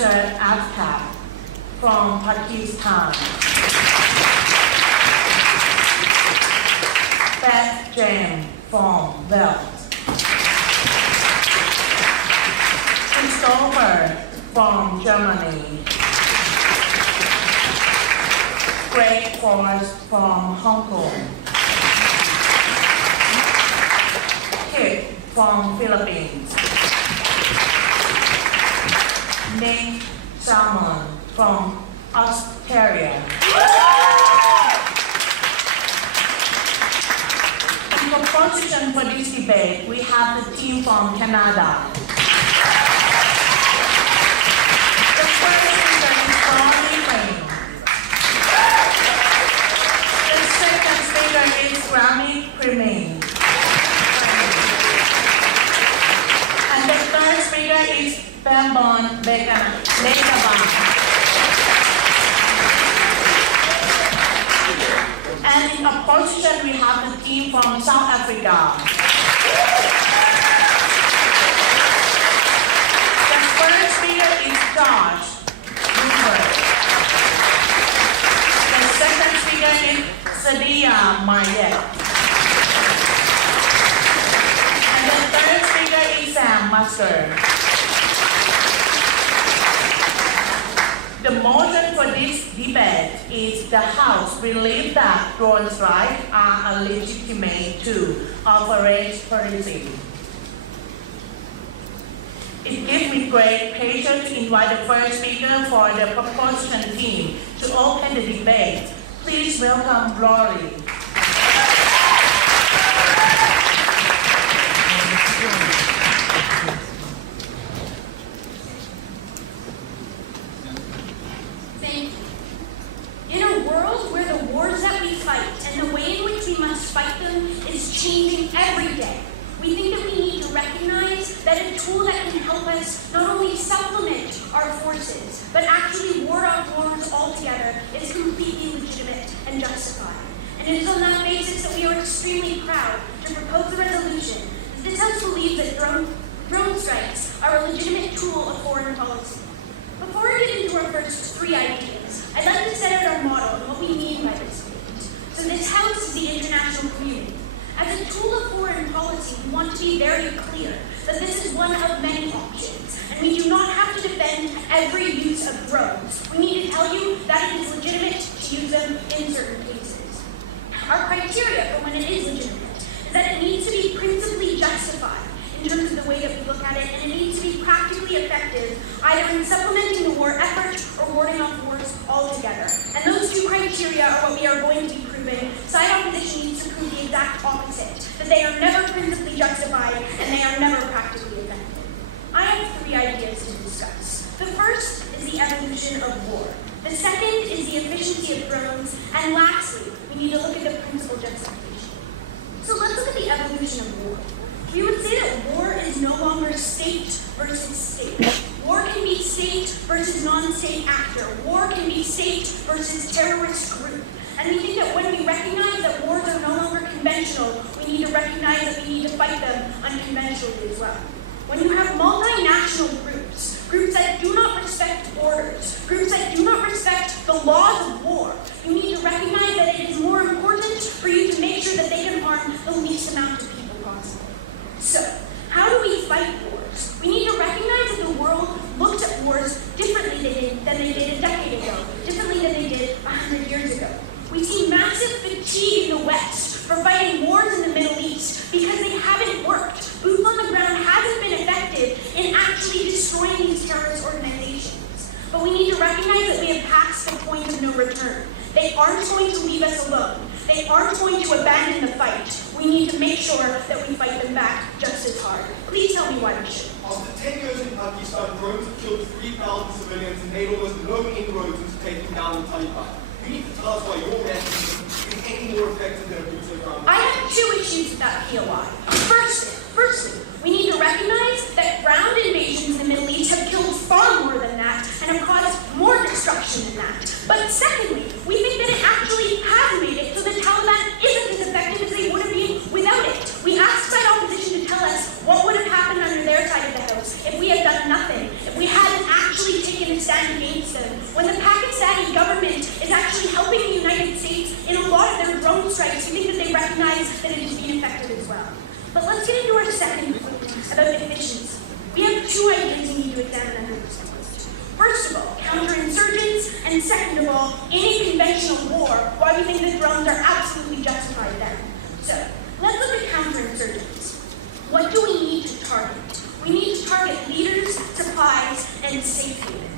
Major Aftab from Pakistan. Beth James from Wales. Christopher from Germany. Greg Forrest from Hong Kong. Kit from Philippines. Nick Salmon from Australia. In proposition for this debate, we have the team from Canada. The first speaker is Ronnie Wayne. The second speaker is Rami Krimin. And the third speaker is Bambon Begaban. And in opposition, we have the team from South Africa. The first speaker is Josh Bloomberg. The second speaker is Sadia Mayet. And the third speaker is Sam Musker. The motion for this debate is the House believes that drone strikes are a legitimate tool of foreign policy. It gives me great pleasure to invite the first speaker for the proposition team to open the debate. Please welcome Rory. Changing every day. We think that we need to recognize that a tool that can help us not only supplement our forces, but actually ward off wars altogether is completely legitimate and justified. And it is on that basis that we are extremely proud to propose a resolution that this House believes that drone strikes are a legitimate tool of foreign policy. Before I get into our first three ideas, I'd like to set out our model and what we mean by this debate. So this House is the international community. As a tool of foreign policy, we want to be very clear that this is one of many options, and we do not have to defend every use of drones. We need to tell you that it is legitimate to use them in certain cases. Our criteria for when it is legitimate is that it needs to be principally justified in terms of the way that we look at it, and it needs to be practically effective, either in supplementing the war effort or warding off wars altogether. And those two criteria are what we are going to be proving. Side opposition needs to prove the exact opposite, that they are never principally justified and they are never practically effective. I have three ideas to discuss. The first is the evolution of war. The second is the efficiency of drones. And lastly, we need to look at the principal justification. So let's look at the evolution of war. We would say that war is no longer state versus state. War can be state versus non-state actor. War can be state versus terrorist group. And we think that when we recognize that wars are no longer conventional, we need to recognize that we need to fight them unconventionally as well. When you have multinational groups, groups that do not respect borders, groups that do not respect the laws of war, you need to recognize that it is more important for you to make sure that they can harm the least amount of people possible. So, how do we fight wars? We need to recognize that the world looked at wars differently than they did a decade ago, differently than they did 100 years ago. We see massive fatigue in the West for fighting wars in the Middle East because they haven't worked. Boots on the ground hasn't been effective in actually destroying these terrorist organizations. But we need to recognize that we have passed the point of no return. They aren't going to leave us alone. They aren't going to abandon the fight. We need to make sure that we fight them back just as hard. Please tell me why we should. After 10 years in Pakistan, drones have killed 3,000 civilians and made almost no inroads into taking down the Taliban. You need to tell us why your mechanism is any more effective than a boots on the ground. I have two issues with that POI. Firstly, we need to recognize that ground invasions in the Middle East have killed far more than that and have caused more destruction than that. But secondly, we think that it actually has made it so the Taliban isn't as effective as they would have been without it. We asked side opposition to tell us what would have happened under their side of the house if we had done nothing, if we hadn't actually taken a stand against them, when the Pakistani government is actually helping the United States in a lot of their drone strikes, we think that they recognize that it is being effective as well. But let's get into our second point about efficiency. We have two ideas we need to examine under this list. First of all, counterinsurgents, and second of all, in a conventional war, why we think that drones are absolutely justified then. So, let's look at counterinsurgents. What do we need to target? We need to target leaders, supplies, and safe havens.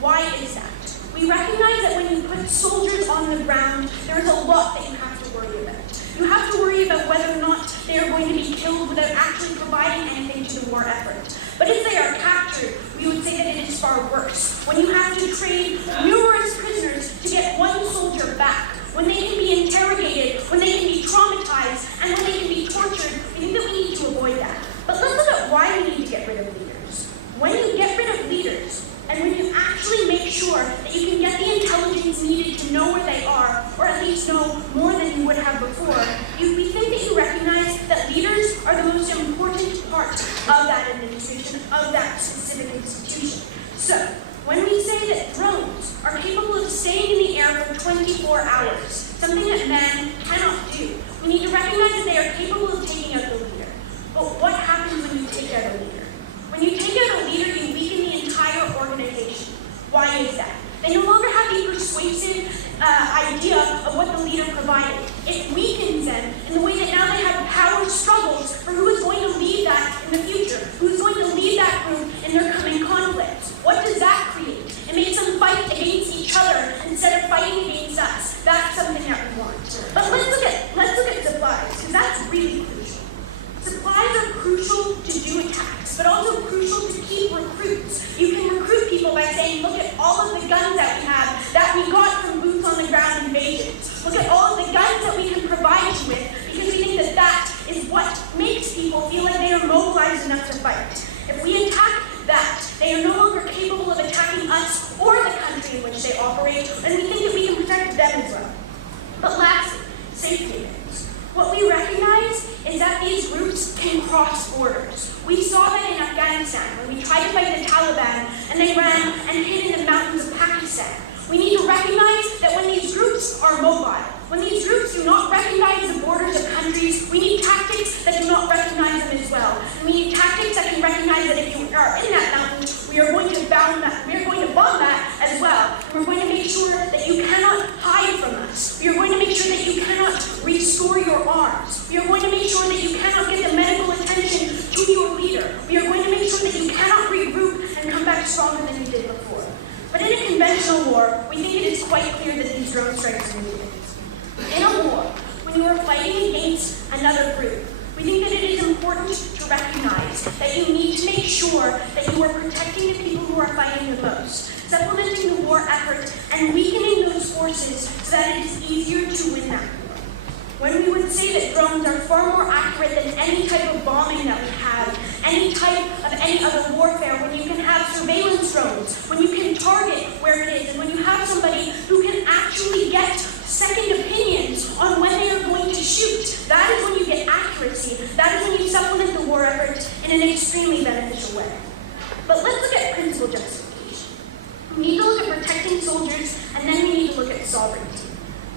Why is that? We recognize that when you put soldiers on the ground, there is a lot that you have to worry about. You have to worry about whether or not they are going to be killed without actually providing anything to the war effort. But if they are captured, we would say that it is far worse. When you have to trade numerous prisoners to get one soldier back, when they can be interrogated, when they can be traumatized, and when they can be tortured, we think that we need to avoid that. But let's look at why we need to get rid of leaders. When you get rid of leaders, and when you actually make sure that you can get the intelligence needed to know where they are, or at least know more than you would have before, we think that you recognize that leaders are the most important part of that administration, of that specific institution. So, when we say that drones are capable of staying in the air for 24 hours, something that man cannot do, we need to recognize that they are capable of taking out the leader. But what happens when you take out a leader? When you take out a leader, you weaken the entire organization. Why is that? They no longer have the persuasive idea of what the leader provided. It weakens them in the way that now they have power struggles for who is going to lead that in the future, who's going to lead that group in their coming conflicts. What does that create? It makes them fight against each other instead of fighting against us. That's something that we want. But let's look at supplies, because that's really crucial. Supplies are crucial to do attacks, but also crucial to keep recruits. You can recruit people by saying, look at all of the guns that we have that we got from boots on the ground invasions. Look at all of the guns that we can provide you with, because we think that that is what makes people feel like they are mobilized enough to fight. If we attack that, they are no longer capable of attacking us or the country in which they operate, and we think that we can protect them as well. But lastly, safe havens. What we recognize is that these groups can cross borders. We saw that in Afghanistan when we tried to fight the Taliban and they ran and hid in the mountains of Pakistan. We need to recognize that when these groups are mobile, when these groups do not recognize the borders of countries, we need tactics that do not recognize them as well. And we need tactics that can recognize that if you are in that mountain, we are going to bomb that as well. And we're going to make sure that you cannot hide from us. We are going to make sure that you cannot restore your arms. We are going to make sure that you cannot get the medical attention to your leader. We are going to make sure that you cannot regroup and come back stronger than you did before. But in a conventional war, we think it is quite clear that these drone strikes are needed. In a war, when you are fighting against another group, we think that it is important to recognize that you need to make sure that you are protecting the people who are fighting the most, supplementing the war effort, and weakening those forces so that it is easier to win that war. When we would say that drones are far more accurate than any type of bombing that we have, any type of any other warfare, when you can have surveillance drones, when you can target where it is, and when you have somebody who can actually get second opinions on when they are going to shoot, that is when you get accuracy. That is when you supplement the war effort in an extremely beneficial way. But let's look at principal justification. We need to look at protecting soldiers, and then we need to look at sovereignty.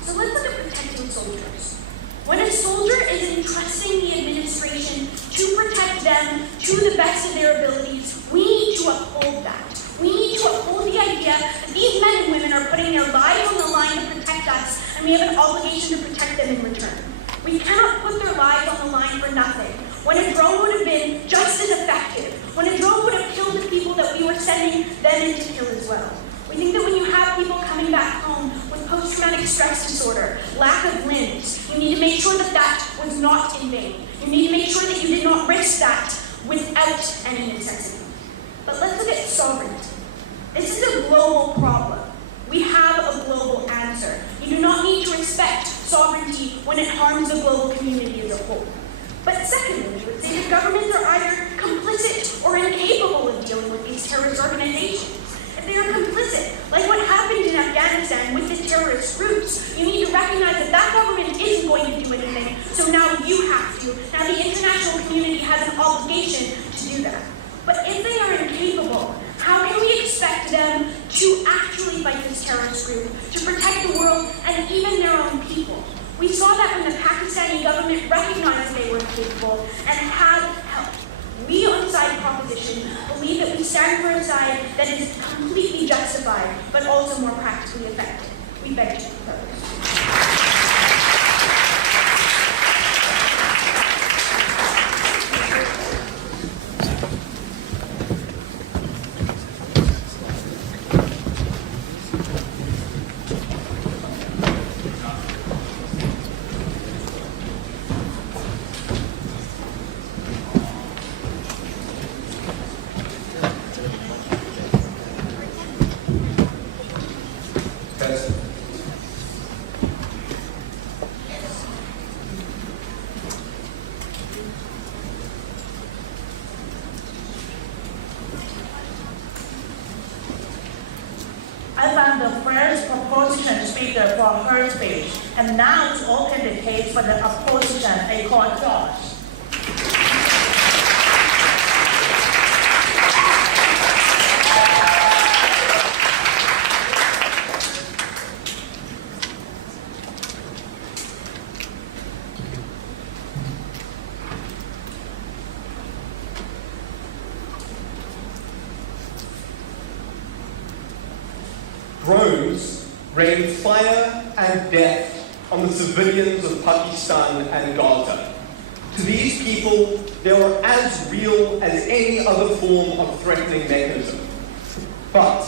So let's look at protecting soldiers. When a soldier is entrusting the administration to protect them to the best of their abilities, we need to uphold that. We need to uphold the idea that these men and women are putting their lives on the line to protect us, and we have an obligation to protect them in return. We cannot put their lives on the line for nothing. When a drone would have been just as effective, when a drone would have killed the people that we were sending them in to kill as well. We think that when you have people coming back home with post-traumatic stress disorder, lack of limbs, you need to make sure that that was not in vain. You need to make sure that you did not risk that without any necessity. But let's look at sovereignty. This is a global problem. We have a global answer. You do not need to respect sovereignty when it harms the global community as a whole. But secondly, we would say that governments are either complicit or incapable of dealing with these terrorist organizations. If they are complicit, like what happened in Afghanistan with the terrorist groups, you need to recognize that that government isn't going to do anything, so now you have to. Now the international community has an obligation to do that. But if they are incapable, how can we expect them to actually fight this terrorist group, to protect the world and even their own people. We saw that when the Pakistani government recognized they were capable and had help. We on Side Proposition believe that we stand for a side that is completely justified, but also more practically effective. We beg to propose. I found the first proposition speaker for her speech, and now to open the case for the opposition, I call Josh. Drones rain fire and death on the civilians of Pakistan and Gaza. To these people, they are as real as any other form of threatening mechanism. But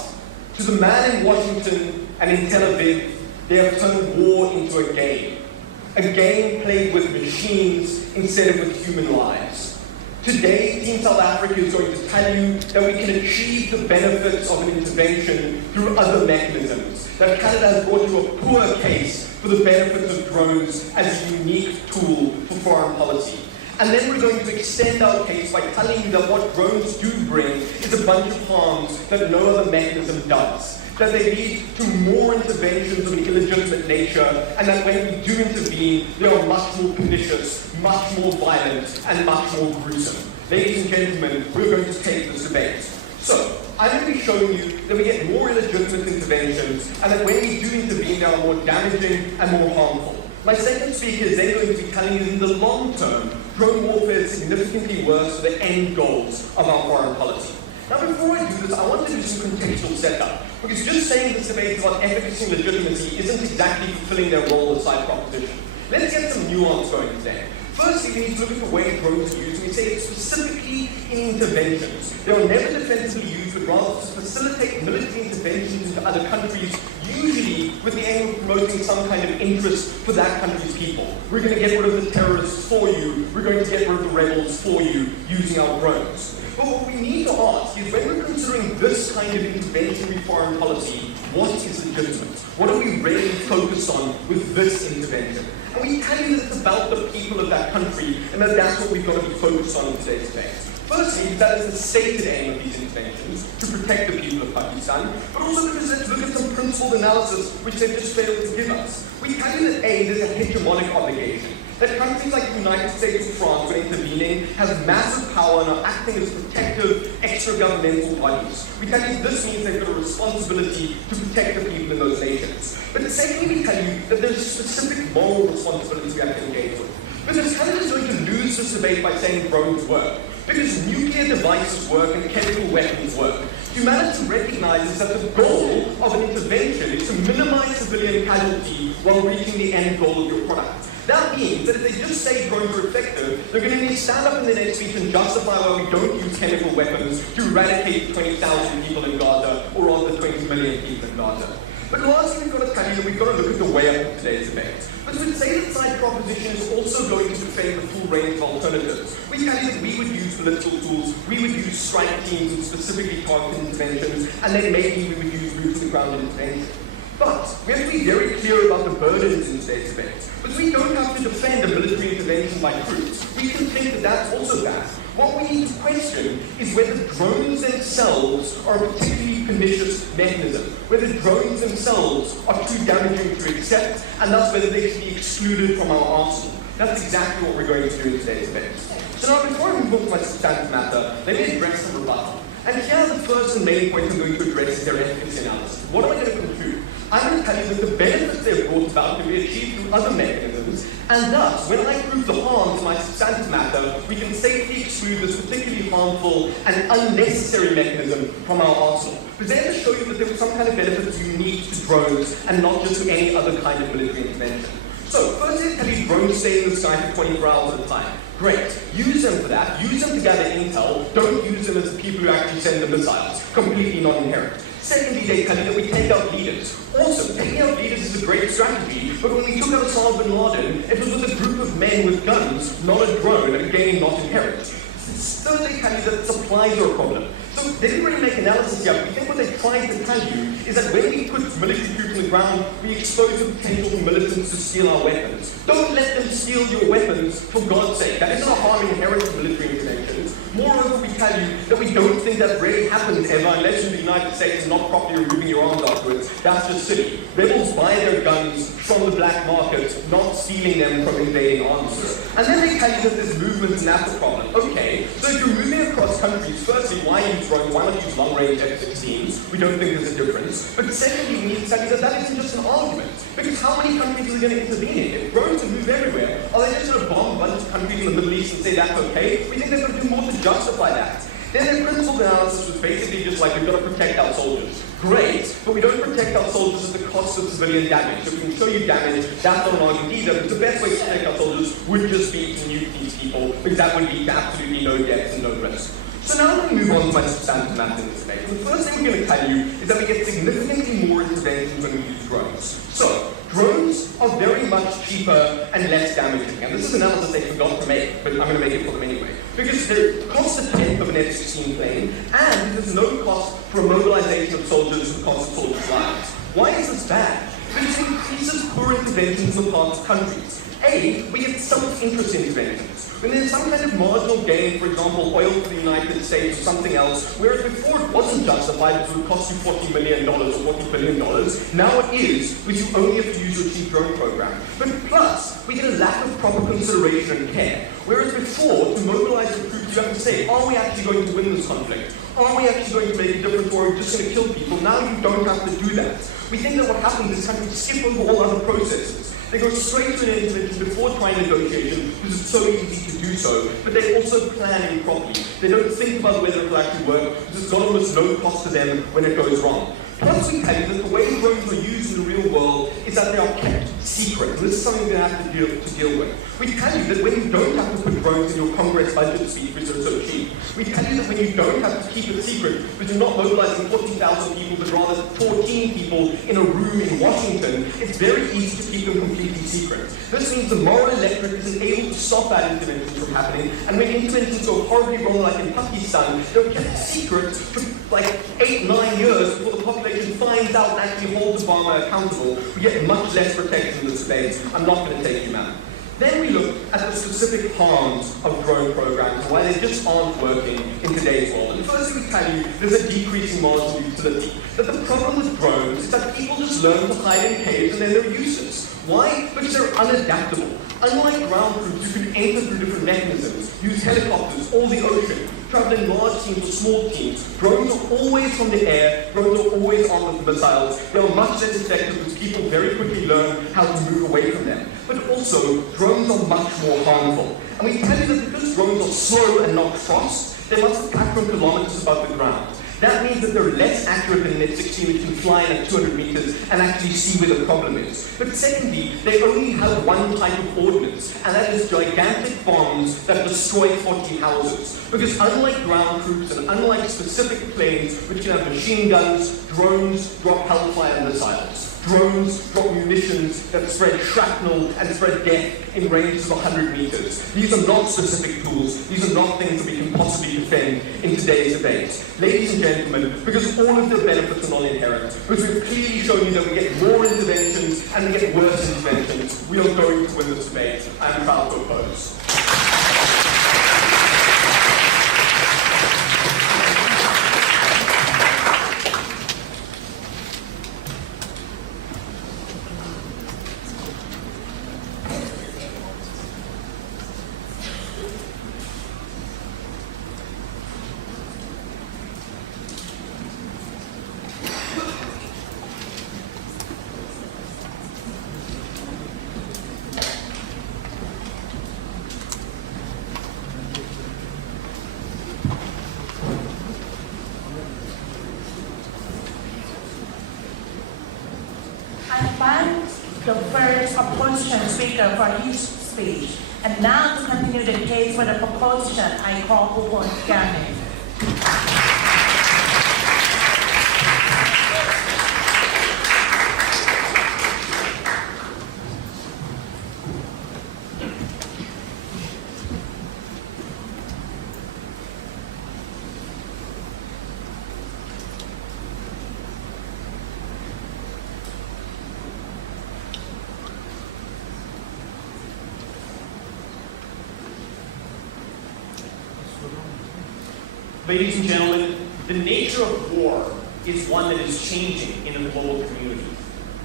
to the man in Washington and in Tel Aviv, they have turned war into a game played with machines instead of with human lives. Today, Team South Africa is going to tell you that we can achieve the benefits of an intervention through other mechanisms, that Canada has brought you a poor case for the benefits of drones as a unique tool for foreign policy. And then we're going to extend our case by telling you that what drones do bring is a bunch of harms that no other mechanism does. That they lead to more interventions of an illegitimate nature, and that when we do intervene, they are much more pernicious, much more violent, and much more gruesome. Ladies and gentlemen, we're going to take this debate. So, I'm going to be showing you that we get more illegitimate interventions, and that when we do intervene, they are more damaging and more harmful. My second speaker is then going to be telling you that in the long term, drone warfare is significantly worse for the end goals of our foreign policy. Now, before I do this, I want to do some contextual setup, because just saying this debate about efficacy and legitimacy isn't exactly fulfilling their role as side proposition. Let's get some nuance going today. Firstly, we need to look at the way drones are used, and we say it's specifically in interventions. They are never defensively used, but rather to facilitate military interventions into other countries, usually with the aim of promoting some kind of interest for that country's people. We're going to get rid of the terrorists for you, we're going to get rid of the rebels for you, using our drones. But what we need to ask is, when we're considering this kind of interventionary foreign policy, what is legitimate? What are we really focused on with this intervention? And we tell you that it's about the people of that country, and that that's what we've got to be focused on in today's debate. Firstly, that is the stated aim of these interventions, to protect the people of Pakistan, but also because let's look at some principled analysis which they've just failed to give us. We tell you that A, there's a hegemonic obligation, that countries like the United States and France, when intervening, have massive power and are acting as protective extra-governmental bodies. We tell you this means they've got a responsibility to protect the people in those nations. But secondly, we tell you that there's a specific moral responsibility we have to engage with. Because Canada is going to lose this debate by saying drones work. Because nuclear devices work and chemical weapons work. Humanity recognizes that the goal of an intervention is to minimize civilian casualty while reaching the end goal of your product. That means that if they just say drones are effective, they're going to need to stand up in the next speech and justify why we don't use chemical weapons to eradicate 20,000 people in Gaza, or rather 20 million people in Gaza. But lastly, we've got to tell you that we've got to look at the way up of today's debate. But to say that side proposition is also going to defend the full range of alternatives. We tell you that we would use political tools, we would use strike teams and specifically targeted interventions, and then maybe we would use boots-on-the-ground intervention. But we have to be very clear about the burdens in today's debate. Because we don't have to defend a military intervention by troops. We can think that that's also bad. What we need to question is whether drones themselves are a particularly pernicious mechanism, whether drones themselves are too damaging to accept, and thus whether they should be excluded from our arsenal. That's exactly what we're going to do in today's debate. So now, before I move on to my substantive matter, let me address some rebuttal. And here the first and main point I'm going to address is their efficacy analysis. What am I going to conclude? I'm going to tell you that the benefits they've brought about can be achieved through other mechanisms, and thus, when I prove the harm to my substantive matter, we can safely exclude this particularly harmful and unnecessary mechanism from our arsenal. But then to show you that there was some kind of benefits unique to drones and not just to any other kind of military intervention. So, firstly, tell you drones stay in the sky for 24 hours at a time. Great. Use them for that. Use them to gather intel. Don't use them as the people who actually send the missiles. Completely non-inherent. Secondly, they tell you that we take out leaders. Awesome. Taking out leaders is a great strategy, but when we took out Osama bin Laden, it was with a group of men with guns, not a drone, and again, not inherent. Third, they tell you that supplies are a problem. So they didn't really make analysis here. We think what they tried to tell you is that when we put military troops on the ground, we expose the potential for militants to steal our weapons. Don't let them steal your weapons, for God's sake. That isn't a harm inherent to military interventions. Moreover, we tell you that we don't think that really happens ever unless you're the United States and not properly removing your arms afterwards. That's just silly. Rebels buy their guns from the black market, not stealing them from invading arms. And then they tell you that there's movement and that's a problem. Okay, so if you're moving across countries, firstly, why use drones? Why not use long-range F-16s? We don't think there's a difference. But secondly, we need to tell you that that isn't just an argument. Because how many countries are we going to intervene in? If drones can move everywhere, are they just going to bomb a bunch of countries in the Middle East and say that's okay? We think they're going to do more to justify that. Then their principled analysis was basically just like, we've got to protect our soldiers. Great, but we don't protect our soldiers at the cost of civilian damage. So if we can show you damage, that's not an argument either, because the best way to protect our soldiers would just be to nuke these people, because that would lead to absolutely no deaths and no risk. So now let me move on to my substantive matter in this debate. The first thing we're going to tell you is that we get significantly more interventions when we use drones. So, drones are very much cheaper and less damaging. And this is an analysis they forgot to make, but I'm going to make it for them anyway. Because they cost a tenth of an F-16 plane, and there's no cost for a mobilization of soldiers who cost soldiers' lives. Why is this bad? Because it increases poor interventions in the parts of countries. A, we get self-interest interventions. When there's some kind of marginal gain, for example, oil for the United States or something else, whereas before it wasn't justified, it would cost you $40 million or $40 billion, now it is, because you only have to use your cheap drone program. But plus, we get a lack of proper consideration and care. Whereas before, to mobilize the troops, you have to say, are we actually going to win this conflict? Are we actually going to make a difference, or are we just going to kill people? Now you don't have to do that. We think that what happens is countries skip over all other processes. They go straight to an intervention before trying negotiation because it's so easy to do so, but they also plan improperly. They don't think about whether it will actually work because it's got almost no cost to them when it goes wrong. Plus, we tell you that the way drones are used in the real world is that they are kept secret. And this is something we're going to have to deal with. We tell you that when you don't have to put drones in your Congress budget speech because they're so cheap, we tell you that when you don't have to keep it secret because you're not mobilizing 40,000 people, but rather 14 people in a room in Washington, it's very easy to keep them completely secret. This means the moral electorate isn't able to stop bad interventions from happening, and when interventions go horribly wrong, like in Pakistan, they're kept secret for like 8-9 years before the population finds out and actually holds Obama accountable. We get much less protection in this space. I'm not going to take you, man. Then we look at the specific harms of drone programs and why they just aren't working in today's world. And firstly, we tell you there's a decreasing marginal utility. That the problem with drones is that people just learn to hide in caves and then they're useless. Why? Because they're unadaptable. Unlike ground troops, you can enter through different mechanisms, use helicopters or the ocean, travel in large teams or small teams. Drones are always from the air, drones are always armed with missiles. They are much less effective because people very quickly learn how to move away from them. But also, drones are much more harmful. And we tell you that because drones are slow and not fast, they must attack from kilometers above the ground. That means that they're less accurate than an F-16, which can fly in at 200 meters and actually see where the problem is. But secondly, they only have one type of ordnance, and that is gigantic bombs that destroy 40 houses. Because unlike ground troops and unlike specific planes, which can have machine guns, drones drop hellfire missiles. Drones drop munitions that spread shrapnel and spread death in ranges of 100 meters. These are not specific tools. These are not things that we can possibly defend in today's debate. Ladies and gentlemen, because all of the benefits are non-inherent, because we've clearly shown you that we get more interventions and we get worse interventions, we are going to win this debate. I am proud to oppose. I thank the first opposition speaker for his speech. And now to continue the case for the proposition, I call upon Gavin. Ladies and gentlemen, the nature of war is one that is changing in the global community.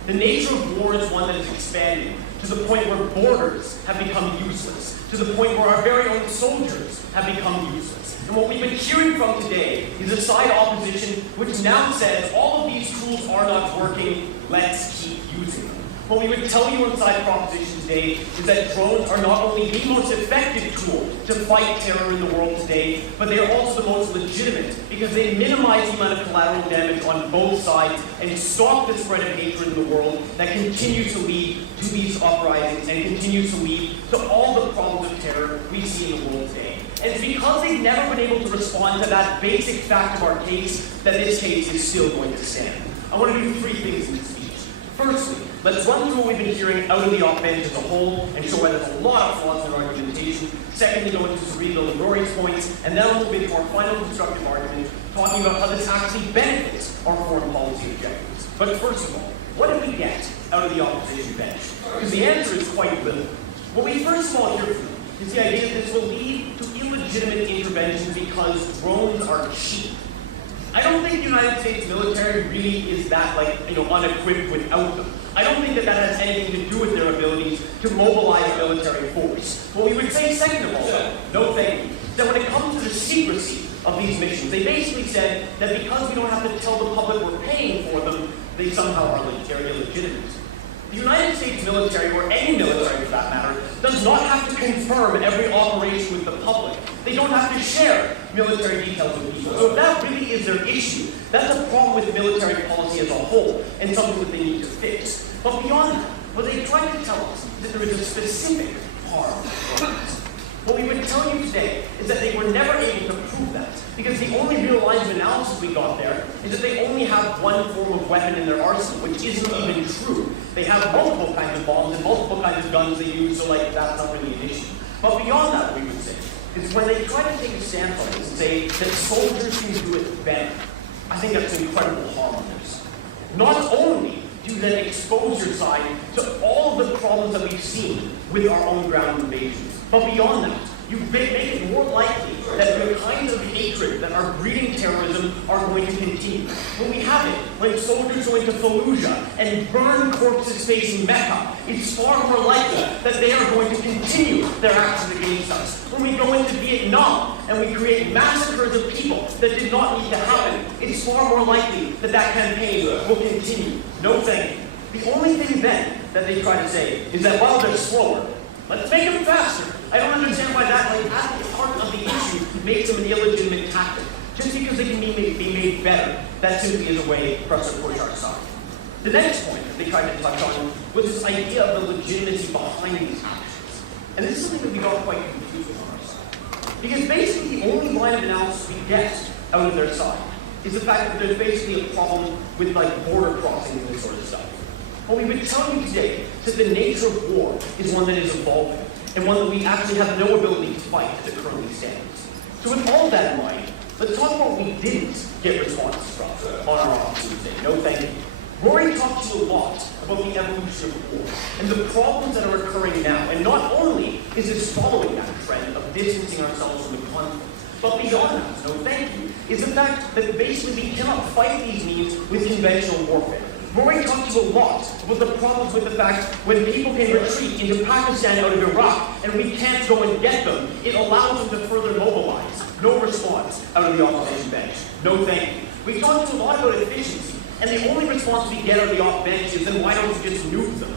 The nature of war is one that is expanding to the point where borders have become useless, to the point where our very own soldiers have become useless. And what we've been hearing from today is a side opposition which now says all of these tools are not working, let's keep using them. What we would tell you inside proposition today is that drones are not only the most effective tool to fight terror in the world today, but they are also the most legitimate because they minimize the amount of collateral damage on both sides and stop the spread of hatred in the world that continues to lead to these uprisings and continues to lead to all the problems of terror we see in the world today. And it's because they've never been able to respond to that basic fact of our case that this case is still going to stand. I want to do three things in this speech. Firstly, let's run through what we've been hearing out of the op bench as a whole and show why there's a lot of flaws in our argumentation. Secondly, go into Cyril and Rory's points, and then we'll move into our final constructive argument, talking about how this actually benefits our foreign policy objectives. But first of all, what did we get out of the opposition bench? Because the answer is quite little. What we first of all hear from them is the idea that this will lead to illegitimate intervention because drones are cheap. I don't think the United States military really is that, unequipped without them. I don't think that has anything to do with their ability to mobilize military force. What we would say, second of all, no thank you, is that when it comes to the secrecy of these missions, they basically said that because we don't have to tell the public we're paying for them, they somehow are illegitimate. The United States military, or any military for that matter, does not have to confirm every operation with the public. They don't have to share military details with people. So if that really is their issue, that's a problem with military policy as a whole, and something that they need to fix. But beyond that, what they try to tell us is that there is a specific harm. What we would tell you today is that they were never able to prove that, because the only real lines of analysis we got there is that they only have one form of weapon in their arsenal, which isn't even true. They have multiple kinds of bombs and multiple kinds of guns they use, so that's not really an issue. But beyond that, what we would say is when they try to take a stance on this and say that soldiers can do it better, I think that's an incredible harm on their side. Not only do you then expose your side to all of the problems that we've seen with our own ground invasions, but beyond that, you make it more likely that the kinds of hatred that are breeding terrorism are going to continue. When we have it, when soldiers go into Fallujah and burn corpses facing Mecca, it's far more likely that they are going to continue their actions against us. When we go into Vietnam and we create massacres of people that did not need to happen, it's far more likely that that campaign will continue. No thank you. The only thing then that they try to say is that while they're slower, let's make them faster. I don't understand why that, at the heart of the issue, makes them an illegitimate tactic. Just because they can be made better, that simply is a way for us to push our side. The next point that they tried to touch on was this idea of the legitimacy behind these actions. And this is something that we got quite confused with on our side. Because basically the only line of analysis we get out of their side is the fact that there's basically a problem with border crossing and this sort of stuff. What we would tell you today is that the nature of war is one that is evolving, and one that we actually have no ability to fight as it currently stands. So with all that in mind, let's talk about what we didn't get responses from on our opposition today. No thank you. Rory talked to you a lot about the evolution of war and the problems that are occurring now. And not only is this following that trend of distancing ourselves from the conflict, but beyond that, no thank you, is the fact that basically we cannot fight these needs with conventional warfare. Rory talked to you a lot about the problems with the fact when people can retreat into Pakistan out of Iraq and we can't go and get them, it allows them to further mobilize. No response out of the opposition bench. No thank you. We talked to you a lot about efficiency, and the only response we get out of the op bench is then why don't you just nuke them?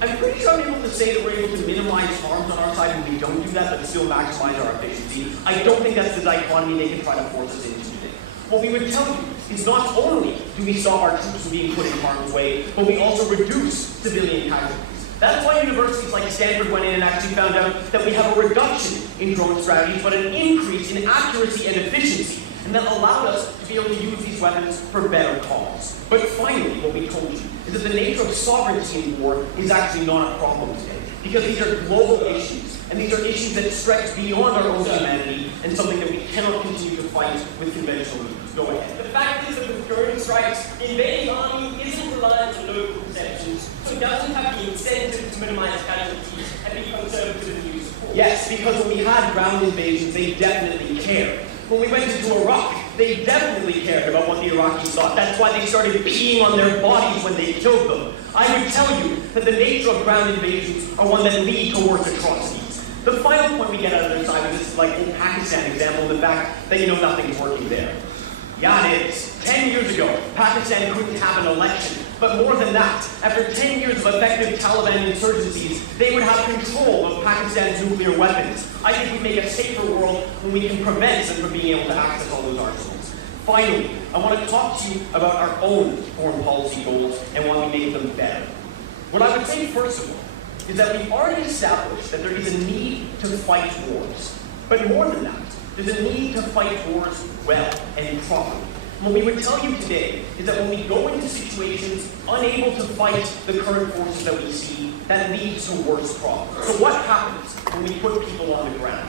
I'm pretty sure I'm able to say that we're able to minimize harms on our side when we don't do that, but still maximize our efficiency. I don't think that's the dichotomy they can try to force us into today. What we would tell you is not only do we stop our troops from being put in harm's way, but we also reduce civilian casualties. That's why universities like Stanford went in and actually found out that we have a reduction in drone strategies, but an increase in accuracy and efficiency, and that allowed us to be able to use these weapons for better cause. But finally, what we told you is that the nature of sovereignty in war is actually not a problem today, because these are global issues, and these are issues that stretch beyond our own humanity, and something that we cannot continue to fight with conventional means. Go ahead. The fact is that with drone strikes, the invading army isn't reliant on local perceptions, so it doesn't have the incentive to minimize casualties and be conservative in use of force. Yes, because when we had ground invasions, they definitely cared. When we went into Iraq, they definitely cared about what the Iraqis thought. That's why they started peeing on their bodies when they killed them. I would tell you that the nature of ground invasions are one that lead towards atrocities. The final point we get out of their side is this Pakistan example, the fact that nothing's working there. Yeah, it is. 10 years ago, Pakistan couldn't have an election. But more than that, after 10 years of effective Taliban insurgencies, they would have control of Pakistan's nuclear weapons. I think we make a safer world when we can prevent them from being able to access all those arsenals. Finally, I want to talk to you about our own foreign policy goals and why we make them better. What I would say, first of all, is that we've already established that there is a need to fight wars. But more than that, there's a need to fight wars well and properly. What we would tell you today is that when we go into situations unable to fight the current forces that we see, that leads to worse problems. So what happens when we put people on the ground?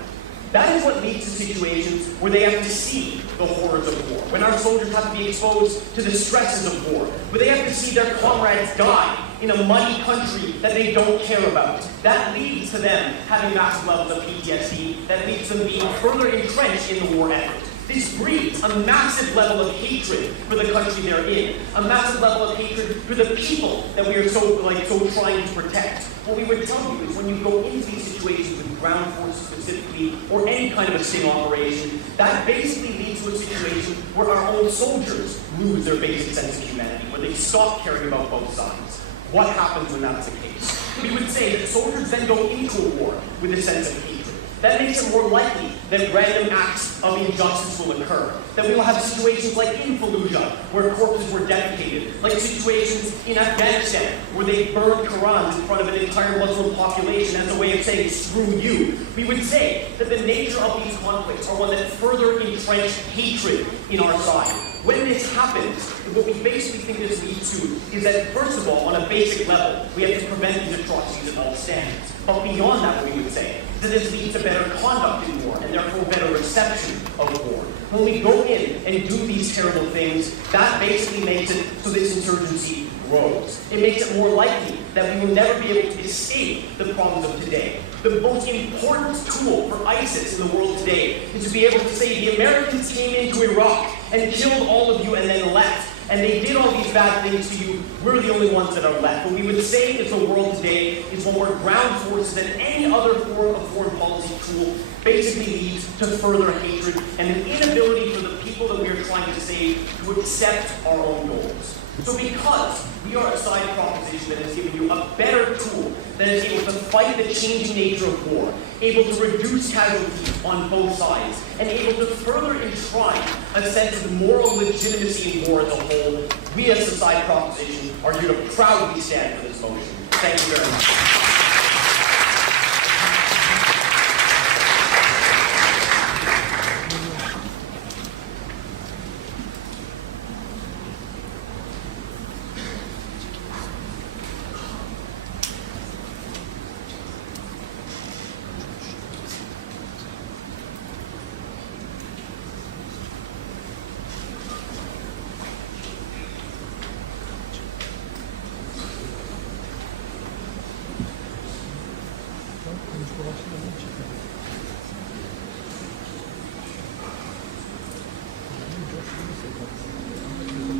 That is what leads to situations where they have to see the horrors of war, when our soldiers have to be exposed to the stresses of war, where they have to see their comrades die in a muddy country that they don't care about. That leads to them having massive levels of PTSD, that leads to them being further entrenched in the war effort. This breeds a massive level of hatred for the country they're in, a massive level of hatred for the people that we are so trying to protect. What we would tell you is when you go into these situations with ground forces specifically, or any kind of a sting operation, that basically leads to a situation where our own soldiers lose their basic sense of humanity, where they stop caring about both sides. What happens when that's the case? We would say that soldiers then go into a war with a sense of hatred. That makes it more likely that random acts of injustice will occur. That we will have situations like in Fallujah, where corpses were defecated, like situations in Afghanistan, where they burned Qurans in front of an entire Muslim population as a way of saying, screw you. We would say that the nature of these conflicts are one that further entrench hatred in our side. When this happens, what we basically think this leads to is that, first of all, on a basic level, we have to prevent these atrocities at all standards. But beyond that, what we would say is that this leads to better conduct in war, and therefore better reception of war. When we go in and do these terrible things, that basically makes it so this insurgency grows. It makes it more likely that we will never be able to escape the problems of today. The most important tool for ISIS in the world today is to be able to say the Americans came into Iraq and killed all of you and then left. And they did all these bad things to you. We're the only ones that are left. What we would say is the world today is one where ground forces and any other form of foreign policy tool basically leads to further hatred and an inability for the people that we are trying to save to accept our own goals. So because we are a side proposition that has given you a better tool that is able to fight the changing nature of war, able to reduce casualties on both sides, and able to further enshrine a sense of moral legitimacy in war as a whole, we as a side proposition are here to proudly stand for this motion. Thank you very much.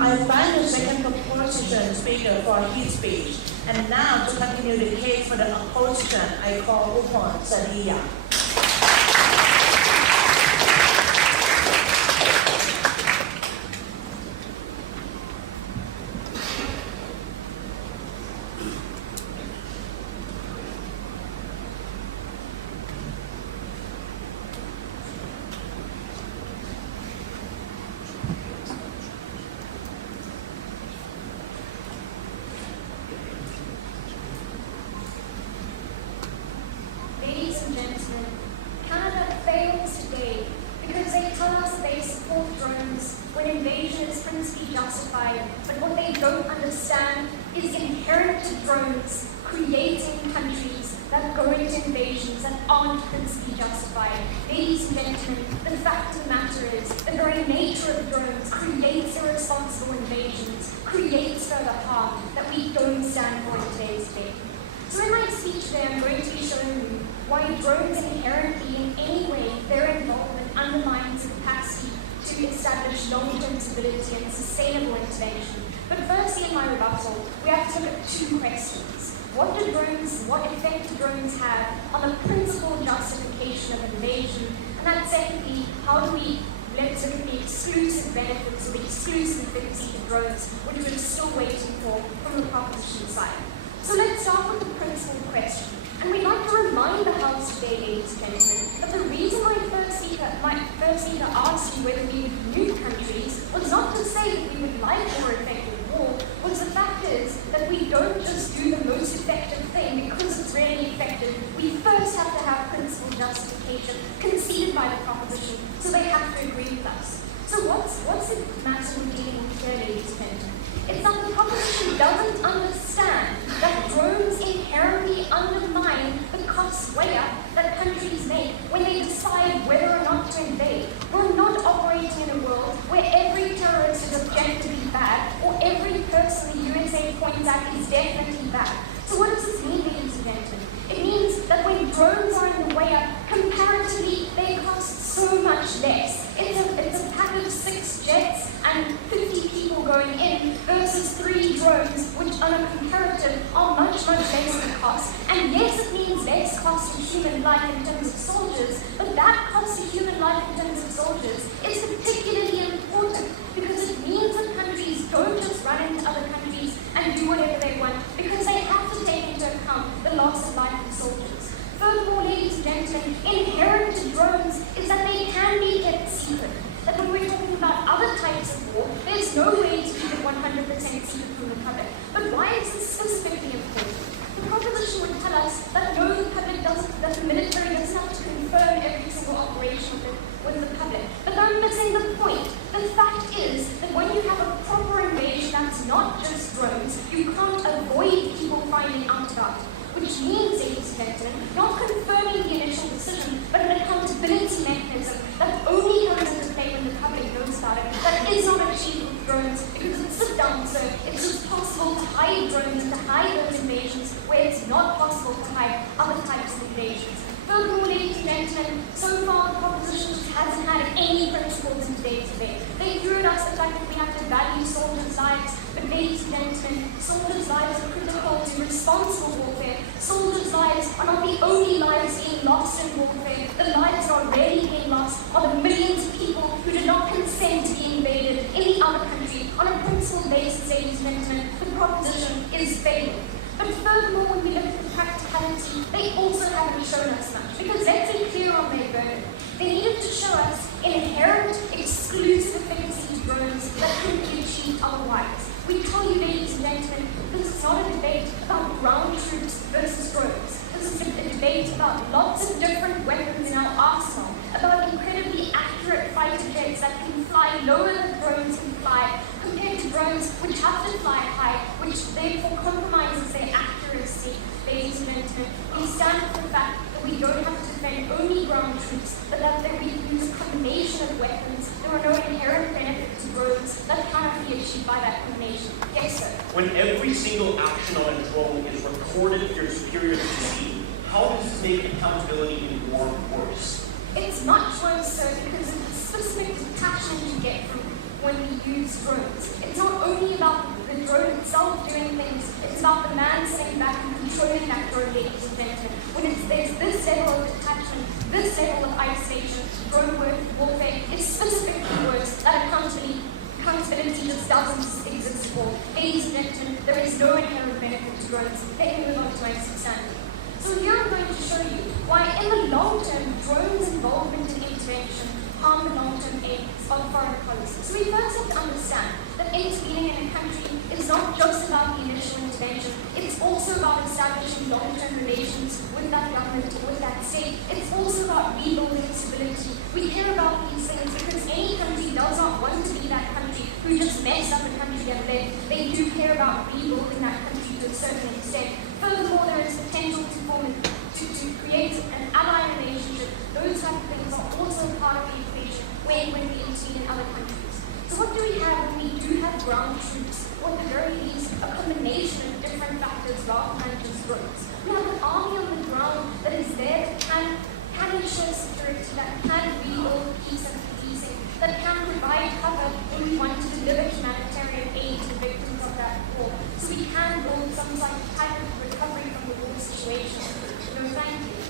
I find the second proposition speaker for his speech. And now to continue the case for the opposition, I call upon Sadiya. is inherent to drones creating countries that go into invasions that aren't principally justified. Ladies and gentlemen, the fact of the matter is the very nature of drones creates irresponsible invasions, creates further harm that we don't stand for in today's debate. So in my speech today, I'm going to be showing you why drones inherently, in any way, their involvement undermines the capacity to establish long-term stability and sustainable intervention. But firstly, in my rebuttal, we have to look at two questions. What effect do drones have on the principal justification of invasion? And then secondly, how do we let's look at the exclusive benefits or the exclusivity of drones, which we're still waiting for from the proposition side. So let's start with the principal question. And we'd like to remind the House today, ladies and gentlemen, that the reason my first speaker asked you whether we would nuke countries was not to say that we would like more effective war, was the fact is that we don't just do the most effective thing because it's really effective. We first have to have principal justification conceded by the proposition, so they have to agree with us. So what's the matter we're dealing with here, ladies and gentlemen? It's that the proposition doesn't understand that drones inherently undermine the cost way up that countries make when they decide whether or not to invade. We're not operating in a world where every terrorist is objectively bad or every person the USA points at is definitely bad. So what does this mean, ladies and gentlemen? It means that when drones are in the way up, comparatively, they cost so much less. It's a pack of 6 jets and 50 people going in versus 3 drones, which on a comparative are much, much less in cost. And yes, it means less cost in human life in terms of soldiers, but that cost of human life in terms of soldiers is particularly important because it means that countries don't just run into other countries and do whatever they want because they have to take into account the loss of life of soldiers. Furthermore, ladies and gentlemen, inherent to drones is that they can be kept secret. That when we're talking about other types of war, there's no way to keep it 100% secret from the public. But why is this specifically important? The proposition would tell us that no, that the military doesn't have to confirm every single operation with the public. But they're missing the point. The fact is that when you have a proper invasion that's not just drones, you can't avoid people finding out about it. Which means, ladies and gentlemen, not confirming the initial decision, but an accountability mechanism that only comes into play when the public knows about it. That is not achieved with drones because it's sit down, so it's just possible to hide drones and to hide those invasions where it's not possible to hide other types of invasions. Furthermore, ladies and gentlemen, so far the proposition just hasn't had any principles in today's debate. They threw at us the fact that we have to value soldiers' lives, but ladies and gentlemen, soldiers' lives are critical to responsible warfare. Soldiers' lives are not the only lives being lost in warfare. The lives that are already being lost are the millions of people who did not consent to be invaded in the other country. On a principled basis, ladies and gentlemen, the proposition is failing. But furthermore, when we look at the practicality, they also haven't shown us much. Because let's be clear on their burden. They needed to show us inherent, exclusive efficacy to drones that couldn't be achieved otherwise. We tell you, ladies and gentlemen, this is not a debate about ground troops versus drones. This is a debate about lots of different weapons in our arsenal, about incredibly accurate fighter jets that can fly lower than drones can fly, compared to drones which have to fly high, which therefore compromises their accuracy. Ladies and gentlemen, we stand for the fact that we don't have to defend only ground troops, but that we use a combination of weapons. There are no inherent benefits to drones that cannot be achieved by that combination. Yes, sir? When every single action on a drone is recorded for your superiors to see, how does this make accountability in war worse? It's much worse, sir, because of the specific detachment you get from when we use drones. It's not only about the drone itself doing things, it's about the man sitting back and controlling that drone, ladies and gentlemen. When there's this level of detachment, this level of isolation, drone warfare is specifically worse. That accountability just doesn't exist for. Ladies and gentlemen, there is no inherent benefit to drones. They can move on to my substantive. So here I'm going to show you why in the long term, drones' involvement in intervention harm the long-term aims of foreign policy. So we first have to understand that intervening in a country is not just about the initial intervention, it's also about establishing long-term relations with that government or with that state. It's also about rebuilding stability. We care about these things because any country does not want to be that country who just mess up a country and they do care about rebuilding that country to a certain extent. Furthermore, there is potential to create an ally relationship. Those type of things are also part of the equation when we intervene in other countries. So what do we have when we do have ground troops, or at the very least, a combination of different factors rather than just drones? We have an army on the ground that is there that can ensure security, that can rebuild peace and policing, that can provide cover when we want to deliver humanitarian aid to victims of that war. So we can build some type of recovery from the war situation. No, thank you.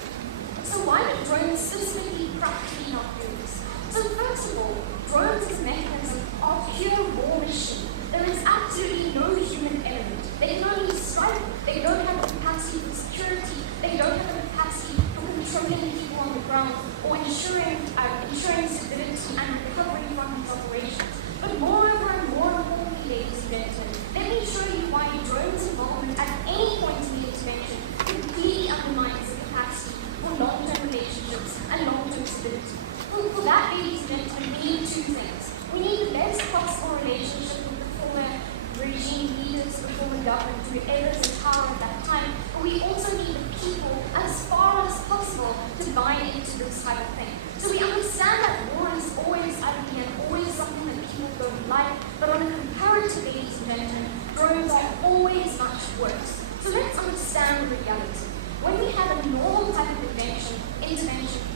So why do drones specifically practically not do this? So first of all, drones as a mechanism are pure war machine. There is absolutely no human element. They can only strike. They don't have the capacity for security. They don't have the capacity for controlling people on the ground or ensuring stability and recovery from these operations. But moreover and more importantly, ladies and gentlemen, let me show you why drones' involvement at any point in the intervention completely undermines the capacity for long-term relationships and long-term stability. Well, for that, ladies and gentlemen, we need two things. We need the best possible relationship with the former regime leaders, the former government, whoever is in power at that time, but we also need the people as far as possible to buy into this type of thing. So we understand that war is always ugly and always something that people don't like, but on a comparative, ladies and gentlemen, drones are always much worse. So let's understand the reality. When we have a normal type of intervention,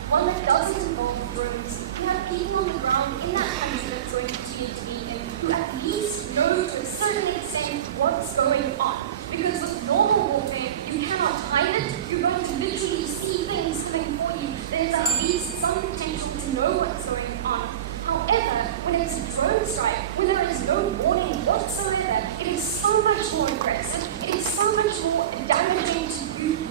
one that doesn't involve drones, we have people on the ground in that country that's going to intervene in who at least know to a certain extent what's going on. Because with normal warfare, you cannot hide it. You're going to literally see things coming for you. There's at least some potential to know what's going on. However, when it's a drone strike, when there is no warning whatsoever, it is so much more aggressive. It is so much more damaging to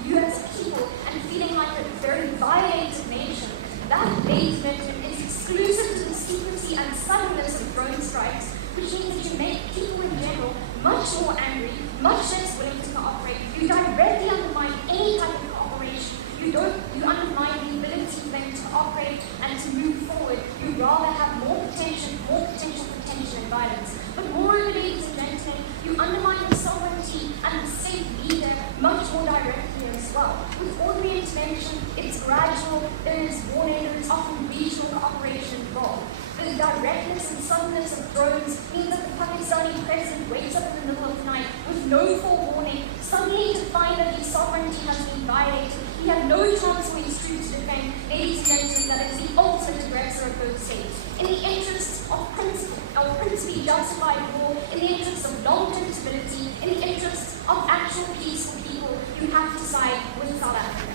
you as people and feeling like a very violated nation. That, ladies and gentlemen, is exclusive to the secrecy and suddenness of drone strikes, which means that you make people in general much more angry, much less willing to cooperate. You directly undermine any type of cooperation. You undermine the ability for them to operate and to move forward. You rather have more potential for tension and violence. But moreover, ladies and gentlemen, you undermine the sovereignty and the state leader much more directly as well. With ordinary intervention, it's gradual, there is warning, there is often regional cooperation involved. The directness and suddenness of drones means that the Pakistani president wakes up in the middle of the night with no forewarning, suddenly to find that his sovereignty has been violated. He had no chance for his troops to defend. Ladies and gentlemen, that is the ultimate aggressor of both states. In the interests of principally justified war, in the interests of long-term stability, in the interests of actual peace for people, you have to side with South Africa.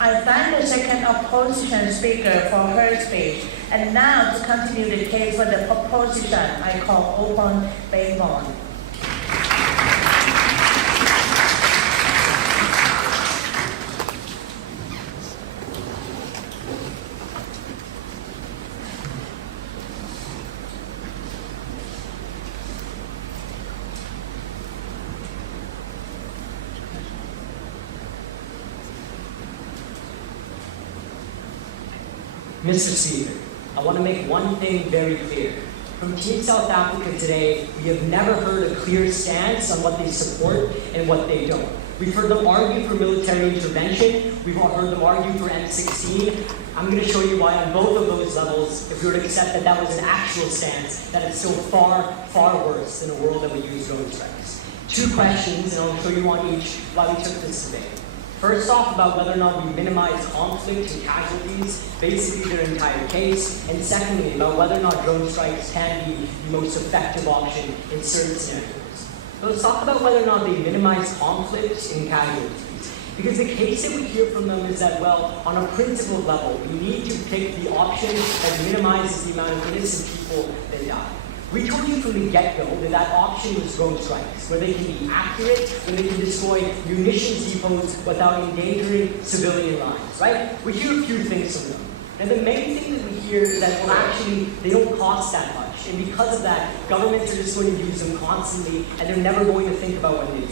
I thank the second opposition speaker for her speech. And now to continue the case for the opposition, I call upon Baymon. Mr. Speaker, I want to make one thing very clear. From Team South Africa today, we have never heard a clear stance on what they support and what they don't. We've heard them argue for military intervention. We've all heard them argue for M16. I'm going to show you why on both of those levels, if we were to accept that that was an actual stance, that it's still far, far worse than a world that would use drone strikes. Two questions, and I'll show you on each why we took this debate. First off, about whether or not we minimize conflict and casualties, basically their entire case. And secondly, about whether or not drone strikes can be the most effective option in certain scenarios. So let's talk about whether or not they minimize conflict and casualties. Because the case that we hear from them is that, well, on a principle level, we need to take the option that minimizes the amount of innocent people that die. We told you from the get-go that that option was drone strikes, where they can be accurate, when they can destroy munitions depots without endangering civilian lives, right? We hear a few things from them. And the main thing that we hear is that, well, actually, they don't cost that much. And because of that, governments are just going to use them constantly, and they're never going to think about what they do.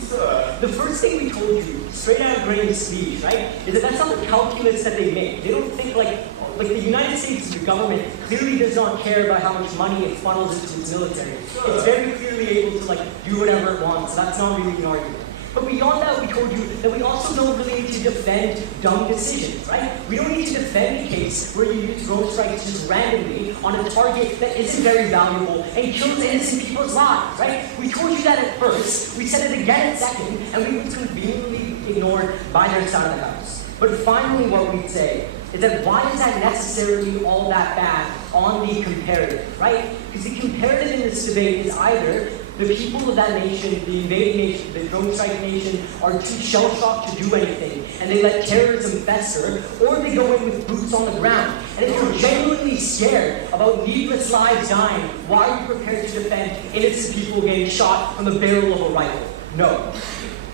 The first thing we told you, straight out of Graham's speech, right, is that that's not the calculus that they make. They don't think like the United States, the government clearly does not care about how much money it funnels into its military. It's very clearly able to do whatever it wants. So that's not really an argument. But beyond that, we told you that we also don't really need to defend dumb decisions, right? We don't need to defend a case where you use drone strikes just randomly on a target that isn't very valuable and kills innocent people's lives, right? We told you that at first, we said it again at second, and we were conveniently ignored by their side of the house. But finally, what we'd say is that why is that necessarily all that bad on the comparative, right? Because the comparative in this debate is either the people of that nation, the invading nation, the drone strike nation, are too shell-shocked to do anything, and they let terrorism fester, or they go in with boots on the ground. And if you're genuinely scared about needless lives dying, why are you prepared to defend innocent people getting shot from the barrel of a rifle? No.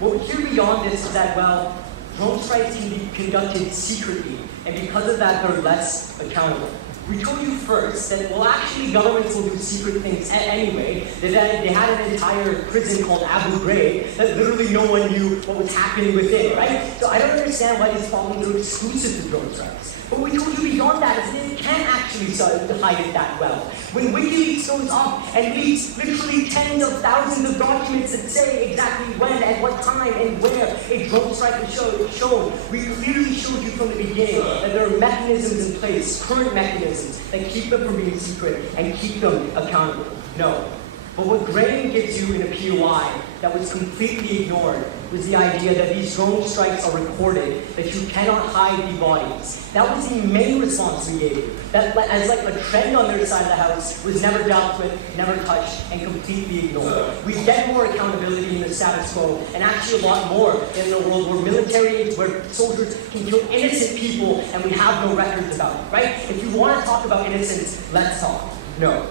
What we hear beyond this is that, well, drone strikes can be conducted secretly, and because of that, they're less accountable. We told you first that, well, actually governments will do secret things anyway. They had an entire prison called Abu Ghraib that literally no one knew what was happening within, right? So I don't understand why these problems are exclusive to drone strikes. But we told you beyond that is that it can't actually hide it that well. When WikiLeaks goes up and leaks literally tens of thousands of documents that say exactly when, at what time, and where a drone strike is shown, we clearly showed you from the beginning that there are mechanisms in place, current mechanisms, that keep them from being secret and keep them accountable. No. But what Graham gives you in a POI that was completely ignored was the idea that these drone strikes are recorded, that you cannot hide the bodies. That was the main response we gave you. That, as a trend on their side of the house, was never dealt with, never touched, and completely ignored. We get more accountability in the status quo, and actually a lot more in a world where where soldiers can kill innocent people, and we have no records about it, right? If you want to talk about innocence, let's talk. No.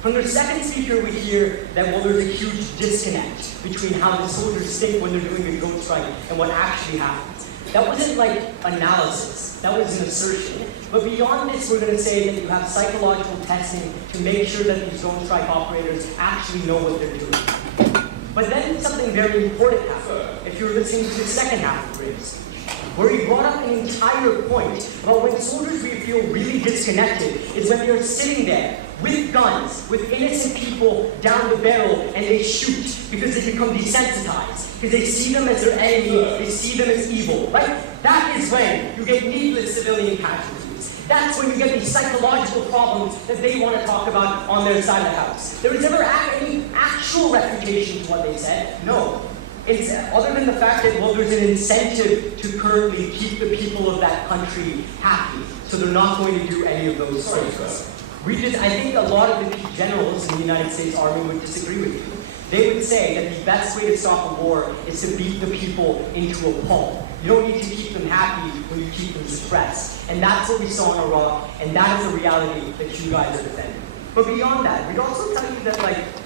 From their second speaker, we hear that, well, there's a huge disconnect between how the soldiers think when they're doing a drone strike and what actually happens. That wasn't analysis, that was an assertion. But beyond this, we're going to say that you have psychological testing to make sure that these drone strike operators actually know what they're doing. But then something very important happened, if you're listening to the second half of Graham's speech, where he brought up an entire point about when soldiers feel really disconnected is when they're sitting there with guns, with innocent people down the barrel, and they shoot because they become desensitized, because they see them as their enemy, they see them as evil, right? That is when you get needless civilian casualties. That's when you get these psychological problems that they want to talk about on their side of the house. There was never any actual refutation to what they said. No. It's other than the fact that, well, there's an incentive to currently keep the people of that country happy, so they're not going to do any of those things. I think a lot of the generals in the United States Army would disagree with you. They would say that the best way to stop a war is to beat the people into a pulp. You don't need to keep them happy when you keep them suppressed. And that's what we saw in Iraq, and that is the reality that you guys are defending. But beyond that, we'd also tell you that,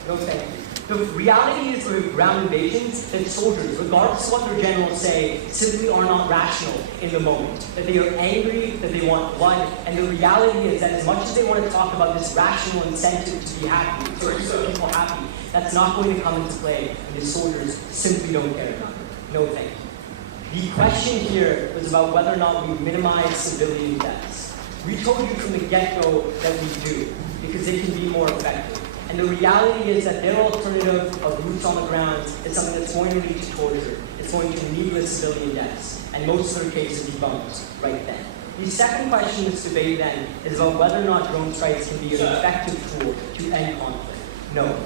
no thank you. The reality is with ground invasions that soldiers, regardless of what their generals say, simply are not rational in the moment. That they are angry, that they want blood, and the reality is that as much as they want to talk about this rational incentive to be happy, to keep people happy, that's not going to come into play, and the soldiers simply don't care about it. No thank you. The question here was about whether or not we minimize civilian deaths. We told you from the get-go that we do, because they can be more effective. And the reality is that their alternative of boots on the ground is something that's going to lead to torture. It's going to needless civilian deaths. And most of their cases debunked right then. The second question in this debate then is about whether or not drone strikes can be an effective tool to end conflict. No.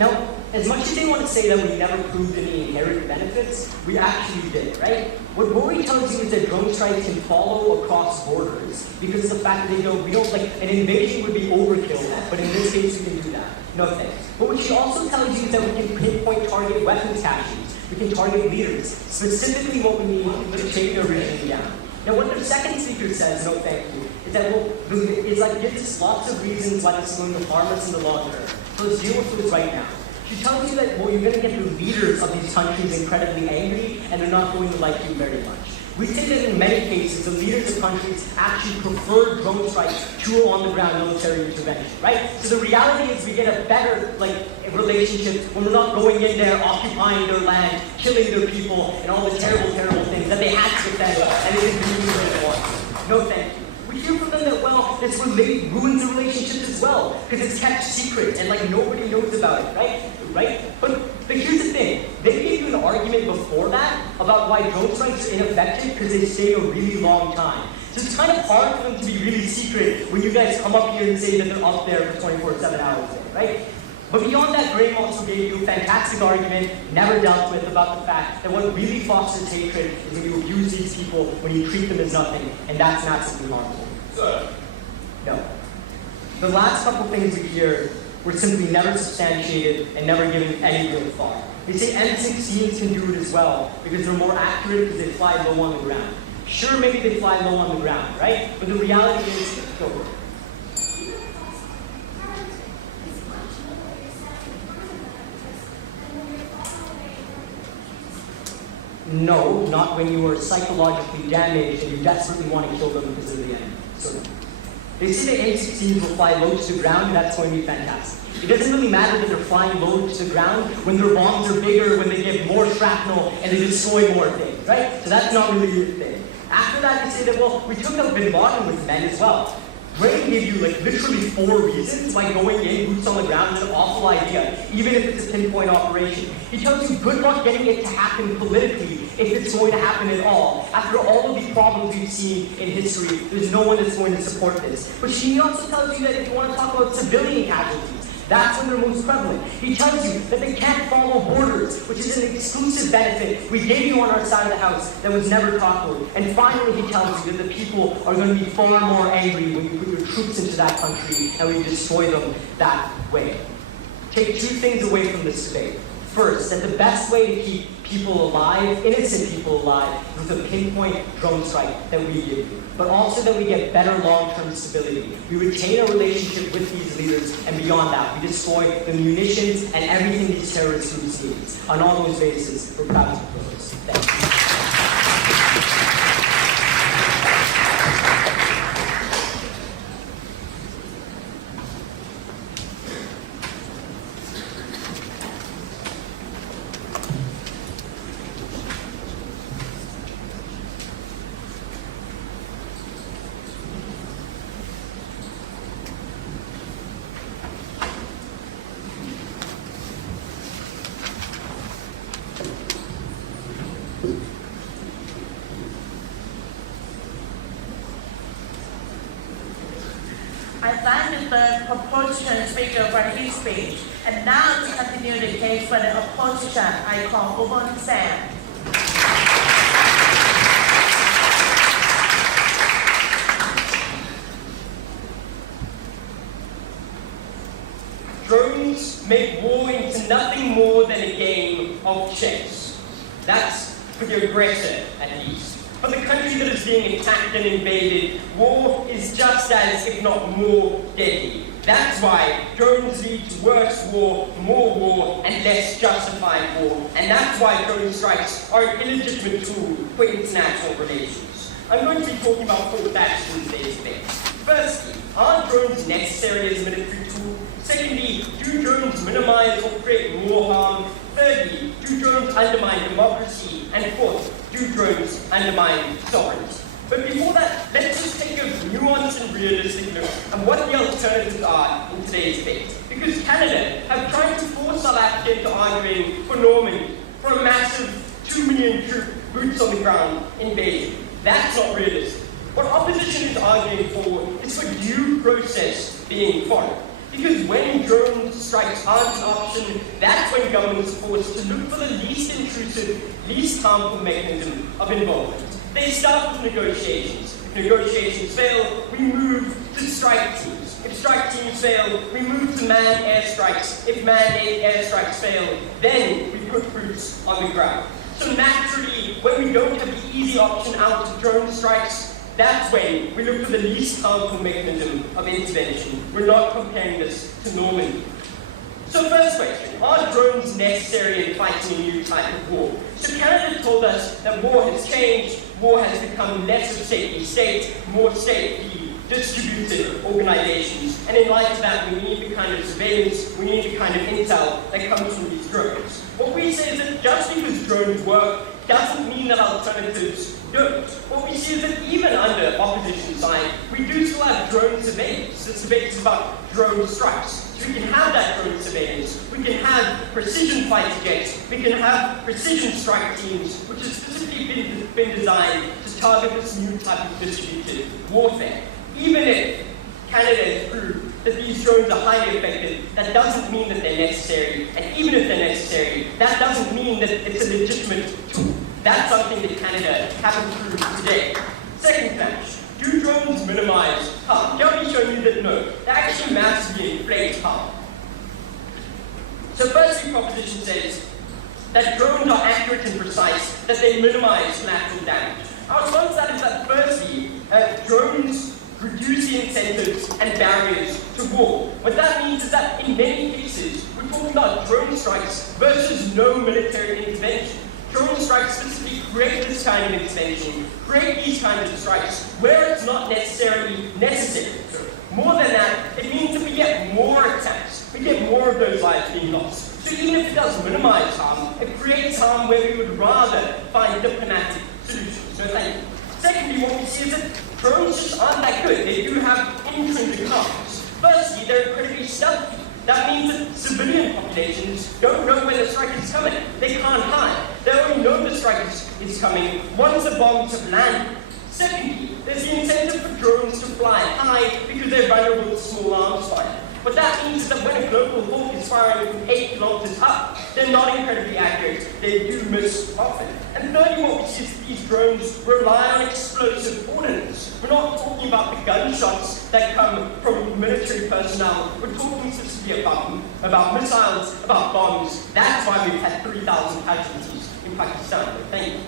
Now, as much as they want to say that we never proved any inherent benefits, we actually did, right? What Rory tells you is that drone strikes can follow across borders because of the fact that we don't, like, an invasion would be overkill, but in this case we can do that. No thanks. But what she also tells you is that we can pinpoint target weapons caches. We can target leaders. Specifically what we need to take their regime down. Now what the second speaker says, no thank you, is that gives us lots of reasons why this is going to harm us in the long term. So let's deal with this right now. She tells you that, you're going to get the leaders of these countries incredibly angry and they're not going to like you very much. We say that in many cases, the leaders of countries actually prefer drone strikes to on-the-ground military intervention, right? So the reality is we get a better, relationship when we're not going in there, occupying their land, killing their people, and all the terrible, terrible things that they had to defend, and they didn't do what they want. No thank you. We hear from them that, this ruins the relationship as well, because it's kept secret, and nobody knows about it, right? But here's the thing, they gave you an argument before that about why drone strikes are ineffective because they stay a really long time. So it's kind of hard for them to be really secret when you guys come up here and say that they're up there for 24/7 hours, right? But beyond that, Graham also gave you a fantastic argument, never dealt with, about the fact that what really fosters hatred is when you abuse these people, when you treat them as nothing, and that's massively harmful. Sir. No. The last couple things we hear were simply never substantiated and never given any real thought. They say M16s can do it as well because they're more accurate because they fly low on the ground. Sure, maybe they fly low on the ground, right? But the reality is, go for it. No, not when you are psychologically damaged and you desperately want to kill them because of the enemy. So, they say that M16s will fly low to the ground, and that's going to be fantastic. It doesn't really matter that they're flying low to the ground when their bombs are bigger, when they get more shrapnel, and they destroy more things, right? So that's not really the thing. After that, they say that, we took out Bin Laden with men as well. Ray gave you literally 4 reasons why going in, boots on the ground, is an awful idea, even if it's a pinpoint operation. He tells you good luck getting it to happen politically, if it's going to happen at all. After all of these problems we've seen in history, there's no one that's going to support this. But she also tells you that if you want to talk about civilian casualties, that's when they're most prevalent. He tells you that they can't follow borders, which is an exclusive benefit we gave you on our side of the house that was never talked about. And finally, he tells you that the people are going to be far more angry when you put your troops into that country and we destroy them that way. Take 2 things away from this debate. First, that the best way to keep people alive, innocent people alive, is with a pinpoint drone strike that we give you. But also that we get better long-term stability. We retain a relationship with these leaders, and beyond that, we destroy the munitions and everything these terrorist groups need. On all those bases, we're proud to propose. Thank you. I thank the proposition speaker for his speech. And now to continue the case for the opposition, I call Ubon Sam. Drones make war into nothing more than a game of chess. That's for the aggressor, at least. For the country that is being attacked and invaded, war is just as, if not more, deadly. That's why drones lead to worse war, more war, and less justified war. And that's why drone strikes are an illegitimate tool for international relations. I'm going to be talking about 4 facts in today's debate. Firstly, are drones necessary as a military tool? Secondly, do drones minimize or create more harm? Thirdly, do drones undermine democracy? And fourth, do drones undermine sovereignty? But before that, let's just take a nuanced and realistic look at what the alternatives are in today's debate. Because Canada have tried to force South Africa into arguing for Normandy, for a massive 2 million troop boots on the ground invasion. That's not realistic. What opposition is arguing for is for due process being followed. Because when drone strikes aren't an option, that's when governments are forced to look for the least intrusive, least harmful mechanism of involvement. They start with negotiations. If negotiations fail, we move to strike teams. If strike teams fail, we move to manned airstrikes. If manned airstrikes fail, then we put troops on the ground. So naturally, when we don't have the easy option out of drone strikes, that's when we look for the least harmful mechanism of intervention. We're not comparing this to Normandy. So first question, are drones necessary in fighting a new type of war? So Canada told us that war has changed, war has become less of state-state, more state distributed organizations, and in light of that, we need the kind of surveillance, we need the kind of intel that comes from these drones. What we say is that just because drones work doesn't mean that alternatives don't. What we see is that even under opposition side, we do still have drone surveillance. The surveillance is about drone strikes. So we can have that drone surveillance, we can have precision fighter jets, we can have precision strike teams, which has specifically been designed to target this new type of distributed warfare. Even if Canada has proved that these drones are highly effective, that doesn't mean that they're necessary. And even if they're necessary, that doesn't mean that it's a legitimate tool. That's something that Canada haven't proved today. Second question, do drones minimize harm? Kelly showed you that no, they actually massively inflate harm. So firstly, proposition says that drones are accurate and precise, that they minimize collateral damage. Our response to that is that firstly, drones reduce the incentives and barriers to war. What that means is that in many cases, we're talking about drone strikes versus no military intervention. Drone strikes specifically create this kind of intervention, create these kinds of strikes where it's not necessarily necessary. More than that, it means that we get more attacks. We get more of those lives being lost. So even if it does minimize harm, it creates harm where we would rather find diplomatic solutions. So thank you. Secondly, what we see is that drones just aren't that good. They do have intrinsic harms. Firstly, they're incredibly stealthy. That means that civilian populations don't know when the strike is coming. They can't hide. They only know the strike is coming once the bombs have landed. Secondly, there's the incentive for drones to fly high because they're vulnerable to small arms fire. What that means is that when a global hawk is firing from 8 kilometers up, they're not incredibly accurate. They do miss often. And thirdly, what we see is that these drones rely on explosive ordnance. We're not talking about the gunshots that come from military personnel. We're talking specifically about missiles, about bombs. That's why we've had 3,000 casualties in Pakistan. Thank you.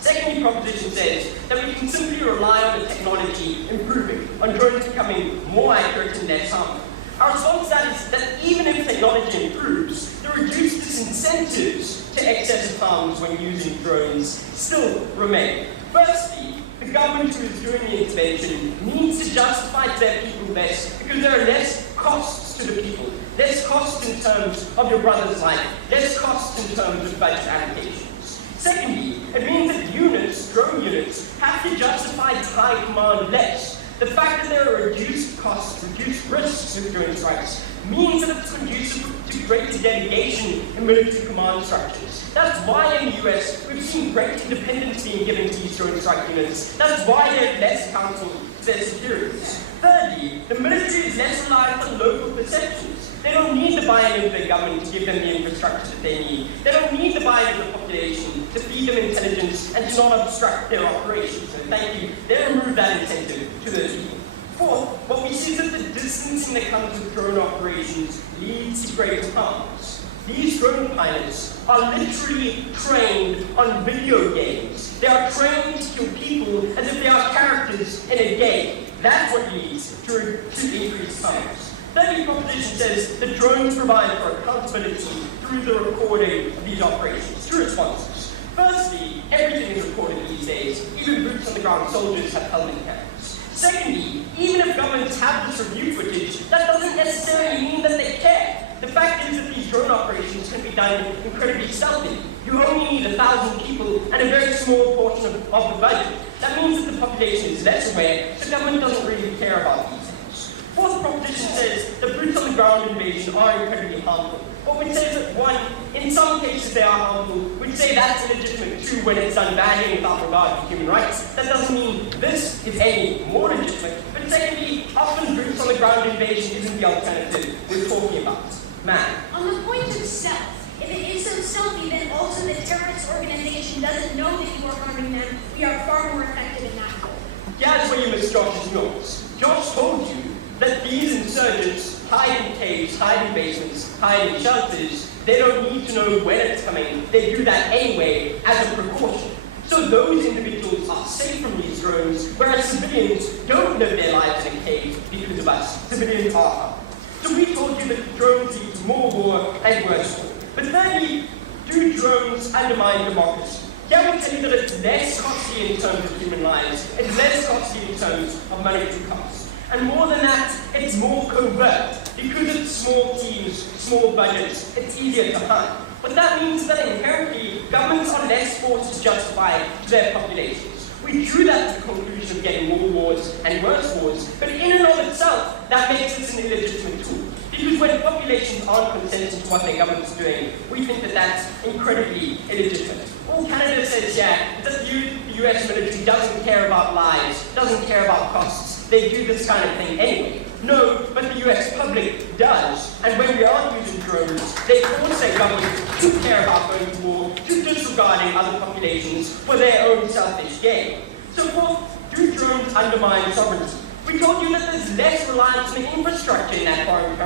Secondly, proposition says that we can simply rely on the technology improving, on drones becoming more accurate and less harmful. Our response to that is that even if technology improves, the reduced disincentives to excessive harms when using drones still remain. Firstly, the government who is doing the intervention needs to justify to their people less because there are less costs to the people. Less costs in terms of your brother's life, less costs in terms of budget allocations. Secondly, it means that units, drone units, have to justify to high command less. The fact that there are reduced costs, reduced risks of drone strikes means that it's conducive to greater delegation in military command structures. That's why in the US we've seen great independence being given to these drone strike units. That's why they're less accountable to their superiors. Thirdly, the military is less reliant on local perceptions. They don't need the buy-in of the government to give them the infrastructure that they need. They don't need the buy-in of the population to feed them intelligence and to not obstruct their operations. So thank you. They remove that incentive to those people. Fourth, what we see is that the distancing that comes with drone operations leads to greater harms. These drone pilots are literally trained on video games. They are trained to kill people as if they are characters in a game. That's what leads to increased harms. Thirdly, proposition says that drones provide for accountability through the recording of these operations. Two responses. Firstly, everything is recorded these days. Even boots on the ground soldiers have helmet cams. Secondly, even if governments have this review footage, that doesn't necessarily mean that they care. The fact is that these drone operations can be done incredibly stealthily. You only need 1,000 people and a very small portion of the budget. That means that the population is less aware, so government doesn't really care about these things. fourth proposition says that boots on the ground invasion are incredibly harmful. What we'd say is that one, in some cases they are harmful. We'd say that's illegitimate too when it's done badly without regard to human rights. That doesn't mean this is any more legitimate. But secondly, often boots on the ground invasion isn't the alternative we're talking about. Man. On the point of stealth, if it is so stealthy, then also the terrorist organization doesn't know that you are harming them. We are far more effective in that goal. Here's where you miss Josh's notes. Josh told you that these insurgents hide in caves, hide in basements, hide in shelters. They don't need to know when it's coming. They do that anyway as a precaution. So those individuals are safe from these drones, whereas civilians don't live their lives in a cave because of us. Civilians are. So we told you that drones lead to more war and worse war. But thirdly, do drones undermine democracy? Yeah, we tell you that it's less costly in terms of human lives. It's less costly in terms of monetary costs. And more than that, it's more covert. Because it's small teams, small budgets, it's easier to hunt. But that means that inherently, governments are less forced to justify their populations. We drew that to the conclusion of getting more wars and worse wars, but in and of itself, that makes it an illegitimate tool. Because when populations aren't consenting to what their government's doing, we think that that's incredibly illegitimate. All Canada says, yeah, is that the US military doesn't care about lives, doesn't care about costs. They do this kind of thing anyway. No, but the US public does. And when we aren't using drones, they force their government to care about going to war, to disregarding other populations for their own selfish gain. So fourth, do drones undermine sovereignty? We told you that there's less reliance on the infrastructure in that foreign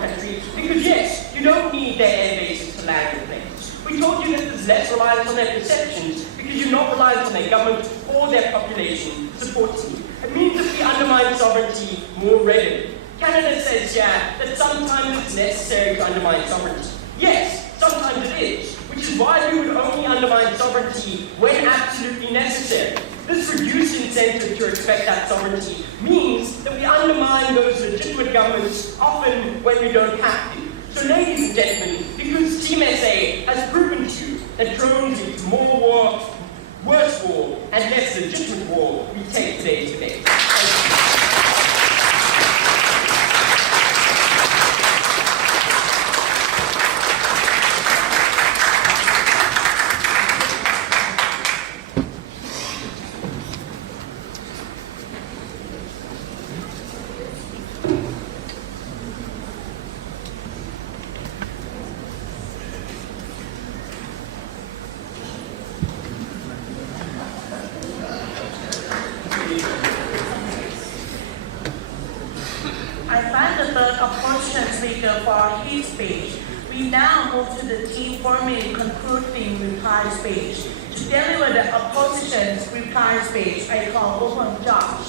country, because yes, you don't need their air bases to land the planes. We told you that there's less reliance on their perceptions, because you're not reliant on their government or their population supporting you. It means that we undermine sovereignty more readily. Canada says, yeah, that sometimes it's necessary to undermine sovereignty. Yes, sometimes it is, which is why we would only undermine sovereignty when absolutely necessary. This reduced incentive to respect that sovereignty means that we undermine those legitimate governments often when we don't have to. So ladies and gentlemen, because Team SA has proven to you that drones lead to more war, worse war, and less legitimate war, we take today's debate. I thank the third opposition speaker for his speech. We now move to the team forming concluding reply speech. To deliver the opposition's reply speech, I call upon Josh.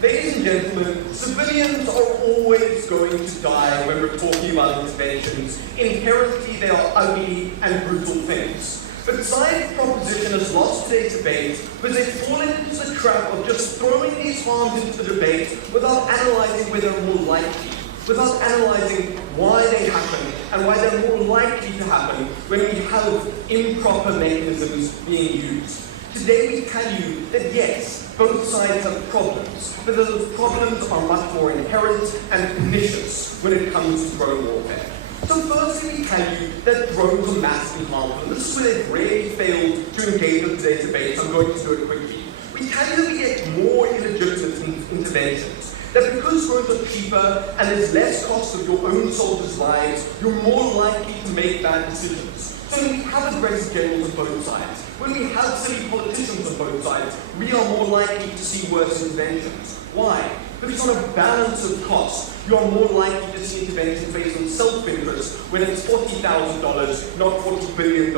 Ladies and gentlemen, civilians are always going to die when we're talking about interventions. Inherently, they are ugly and brutal things. But science proposition has lost today's debate because they've fallen into the trap of just throwing these harms into the debate without analyzing whether they're more likely, without analyzing why they happen and why they're more likely to happen when we have improper mechanisms being used. Today we tell you that yes, both sides have problems, but those problems are much more inherent and pernicious when it comes to drone warfare. So firstly, we tell you that drones are massively harmful, and this is where they've really failed to engage in today's debate, so I'm going to do it quickly. We tell you that we get more illegitimate interventions, that because drones are cheaper and there's less cost of your own soldiers' lives, you're more likely to make bad decisions. So when we have aggressive generals on both sides, when we have silly politicians on both sides, we are more likely to see worse interventions. Why? Because on a balance of cost, you are more likely to see interventions based on self-interest when it's $40,000, not $40 billion.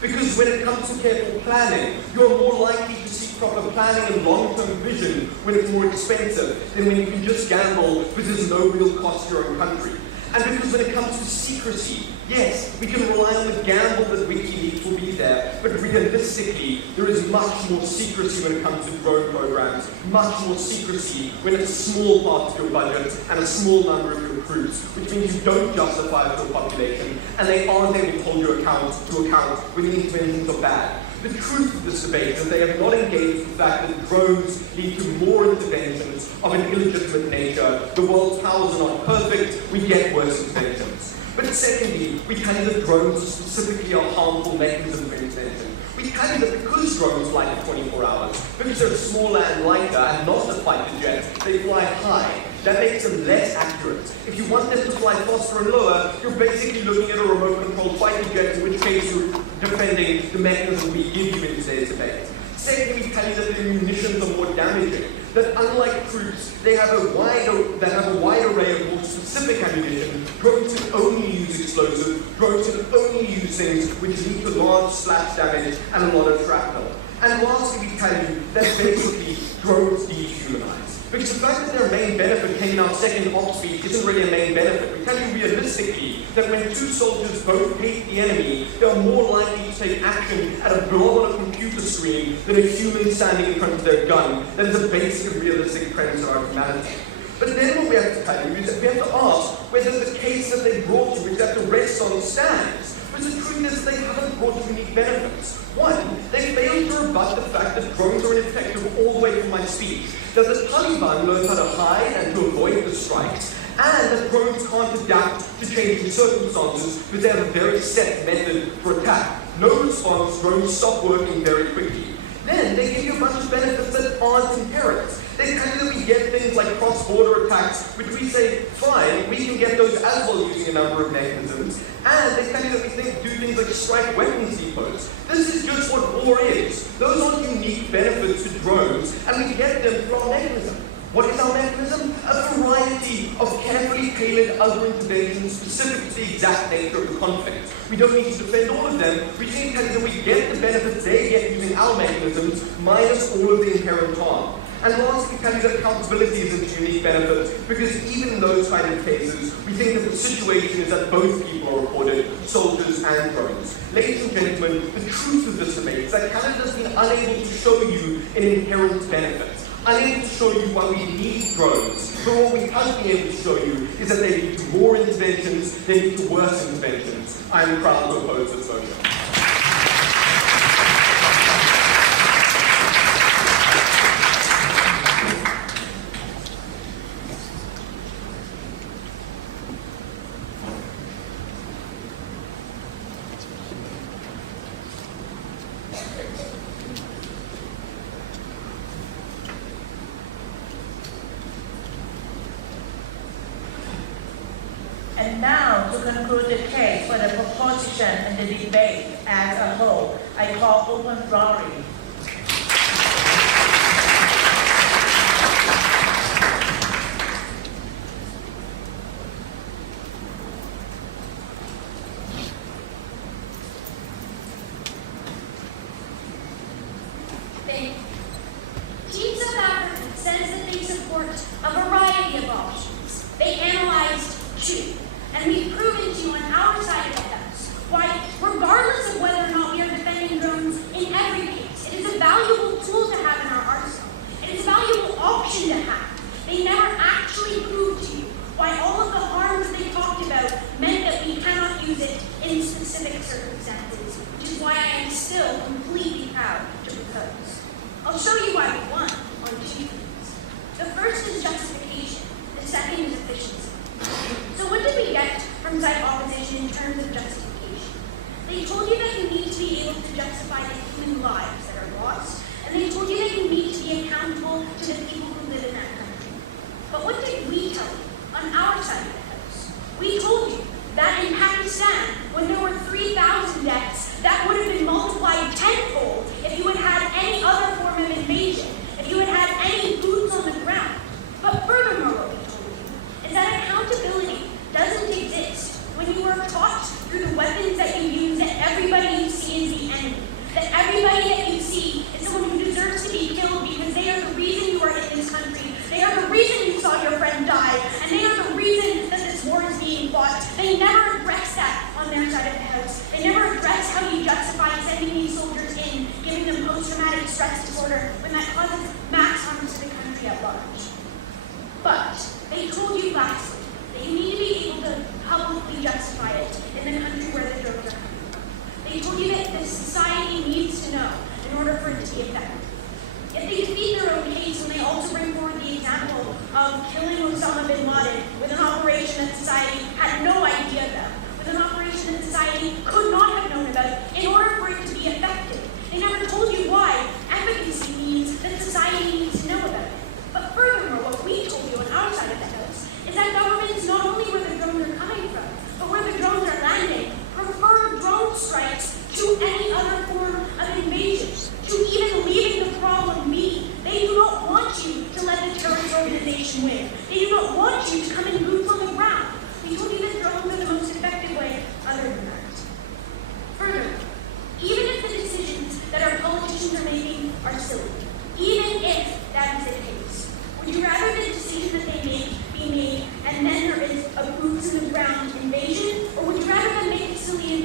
Because when it comes to careful planning, you're more likely to see proper planning and long-term vision when it's more expensive than when you can just gamble because there's no real cost to your own country. And because when it comes to secrecy, yes, we can rely on the gamble that WikiLeaks will be there, but realistically, there is much more secrecy when it comes to drone programs, much more secrecy when it's a small part of your budget and a small number of your crews, which means you don't justify it to a population, and they aren't able to hold you to account when the interventions are bad. The truth of this debate is they have not engaged with the fact that drones lead to more interventions of an illegitimate nature. The world's powers are not perfect, we get worse interventions. But secondly, we tell you that drones are specifically a harmful mechanism for intervention. We tell you that because drones fly for 24 hours, because they're smaller and lighter and not a fighter jet, they fly high. That makes them less accurate. If you want them to fly faster and lower, you're basically looking at a remote-controlled fighter jet, in which case you're defending the mechanism we give you in today's debate. Secondly, we tell you that the munitions are more damaging. That unlike troops, they have a wide array of more specific ammunition. Drones can only use explosives. Drones can only use things which lead to large splash damage and a lot of shrapnel. And lastly, we tell you that basically drones dehumanize. Because the fact that their main benefit came in our second op speed isn't really a main benefit. We tell you realistically that when two soldiers both hate the enemy, they are more likely to take action at a blob on a computer screen than a human standing in front of their gun. That is a basic and realistic premise of our humanity. But then what we have to tell you is that we have to ask whether the case that they brought you is that the rest on stands. But the truth is they haven't brought unique benefits. One, they failed to rebut the fact that drones are ineffective all the way from my speech, that the Taliban learned how to hide and to avoid the strikes, and that drones can't adapt to changing circumstances because they have a very set method for attack. No response, drones stop working very quickly. Then they give you a bunch of benefits that aren't inherent. They tell you that we get things like cross-border attacks, which we say, fine, we can get those as well using a number of mechanisms. And they tell you that we do things like strike weapons depots. This is just what war is. Those aren't unique benefits to drones, and we get them through our mechanism. What is our mechanism? A variety of carefully tailored other interventions specific to the exact nature of the conflict. We don't need to defend all of them. We just need to tell you that we get the benefits they get using our mechanisms, minus all of the inherent harm. And lastly, we tell you that accountability isn't a unique benefit, because even in those kind of cases, we think that the situation is that both people are reported, soldiers and drones. Ladies and gentlemen, the truth of this debate is that Canada has been unable to show you an inherent benefit, unable to show you why we need drones. But what we have been able to show you is that they lead to more interventions, they lead to worse interventions. I am proud to oppose this motion. And now, to conclude the case for the proposition and the debate as a whole, I call open drawing. Team South Africa says that they support a variety of options. They analyzed two, and we've proven to you on our side of the house why, regardless of whether or not we are defending drones in every case, it is a valuable tool to have in our arsenal. It is a valuable option to have. They never actually proved to you why all of the harms they talked about meant that we cannot use it in specific circumstances, which is why I am still completely proud to propose. I'll show you why we won on two things. The first is justification. The second is efficiency. So what did we get from site opposition in terms of justification? They told you that you need to be able to justify the human lives that are lost, and they told you that you need to be accountable to the people who live in that country. But what did we tell you on our side of the house? We told you that in Pakistan, when there were 3,000 deaths, that would have been multiplied tenfold if you had had any other form of invasion, if you had had any boots on the ground. But furthermore, what we told you is that accountability doesn't exist when you are taught through the weapons that you use that everybody you see is the enemy, that everybody that you see is someone who deserves to be killed because they are the reason you are in this country, they are the reason you saw your friend die, and they are the reason that this war is being fought that on their side of the house. They never address how you justify sending these soldiers in, giving them post-traumatic stress disorder, when that causes mass harm to the country at large. But they told you last week that you need to be able to publicly justify it in the country where the drones are coming from. They told you that the society needs to know in order for it to be effective. Yet they defeat their own case when they also bring forward the example of killing Osama bin Laden with an operation that society had no idea about, with an operation that society could not have known about in order for it to be effective. They never told you why efficacy means that society needs to know about it. But furthermore, what we told you on our side of the house is that governments, not only where the drones are coming from, but where the drones are landing, prefer drone strikes to any other form of invasion, to even leaving the problem be. They do not want you to let the terrorist organization win. They do not want you to come in boots on the ground. They told you that drones are the most effective way other than that. Furthermore, even if the decisions that our politicians are making are silly, even if that is the case, would you rather the decision that they make be made and then there is a boots in the ground invasion, or would you rather them make a silly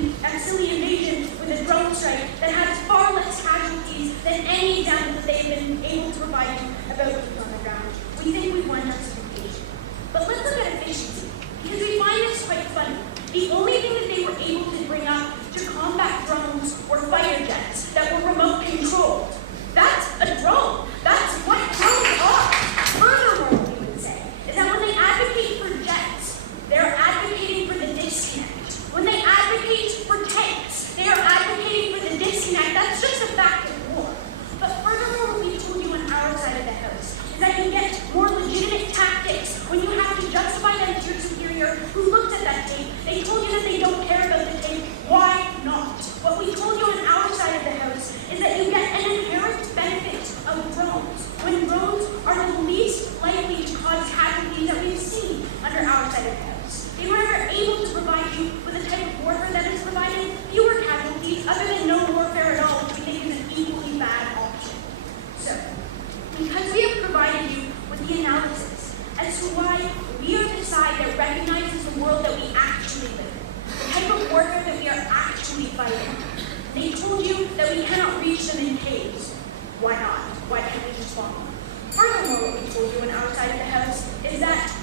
invasion with a drone strike that has far less casualties than any example that they've been able to provide you about people on the ground? We think we want justification. But let's look at efficiency, because we find this quite funny. The only thing that they were able to bring up to combat drones were fighter jets that were remote controlled. That's a drone. That's what drones are. Furthermore, what we would say is that when they advocate for jets, they're advocating for the disconnect. When they advocate for tanks, they are advocating for the disconnect. That's just a fact of war. But furthermore, what we told you on our side of the house is that you get more legitimate tactics when you have to justify them to your superior who looks at that tape. They told you that they don't care about the tape. Why not? What we told you on our side of the house is that you get an inherent benefit of drones, when drones are the least likely to cause casualties that we've seen under our side of the house. They were never able to provide you with a type of warfare that has provided fewer casualties other than no warfare at all, which we think is an equally bad option. So, because we have provided you with the analysis as to why we are the side that recognizes the world that we actually live in, the type of warfare that we are actually fighting, they told you that we cannot reach them in caves. Why not? Why can't we just bomb them? Furthermore, what we told you on our side of the house is that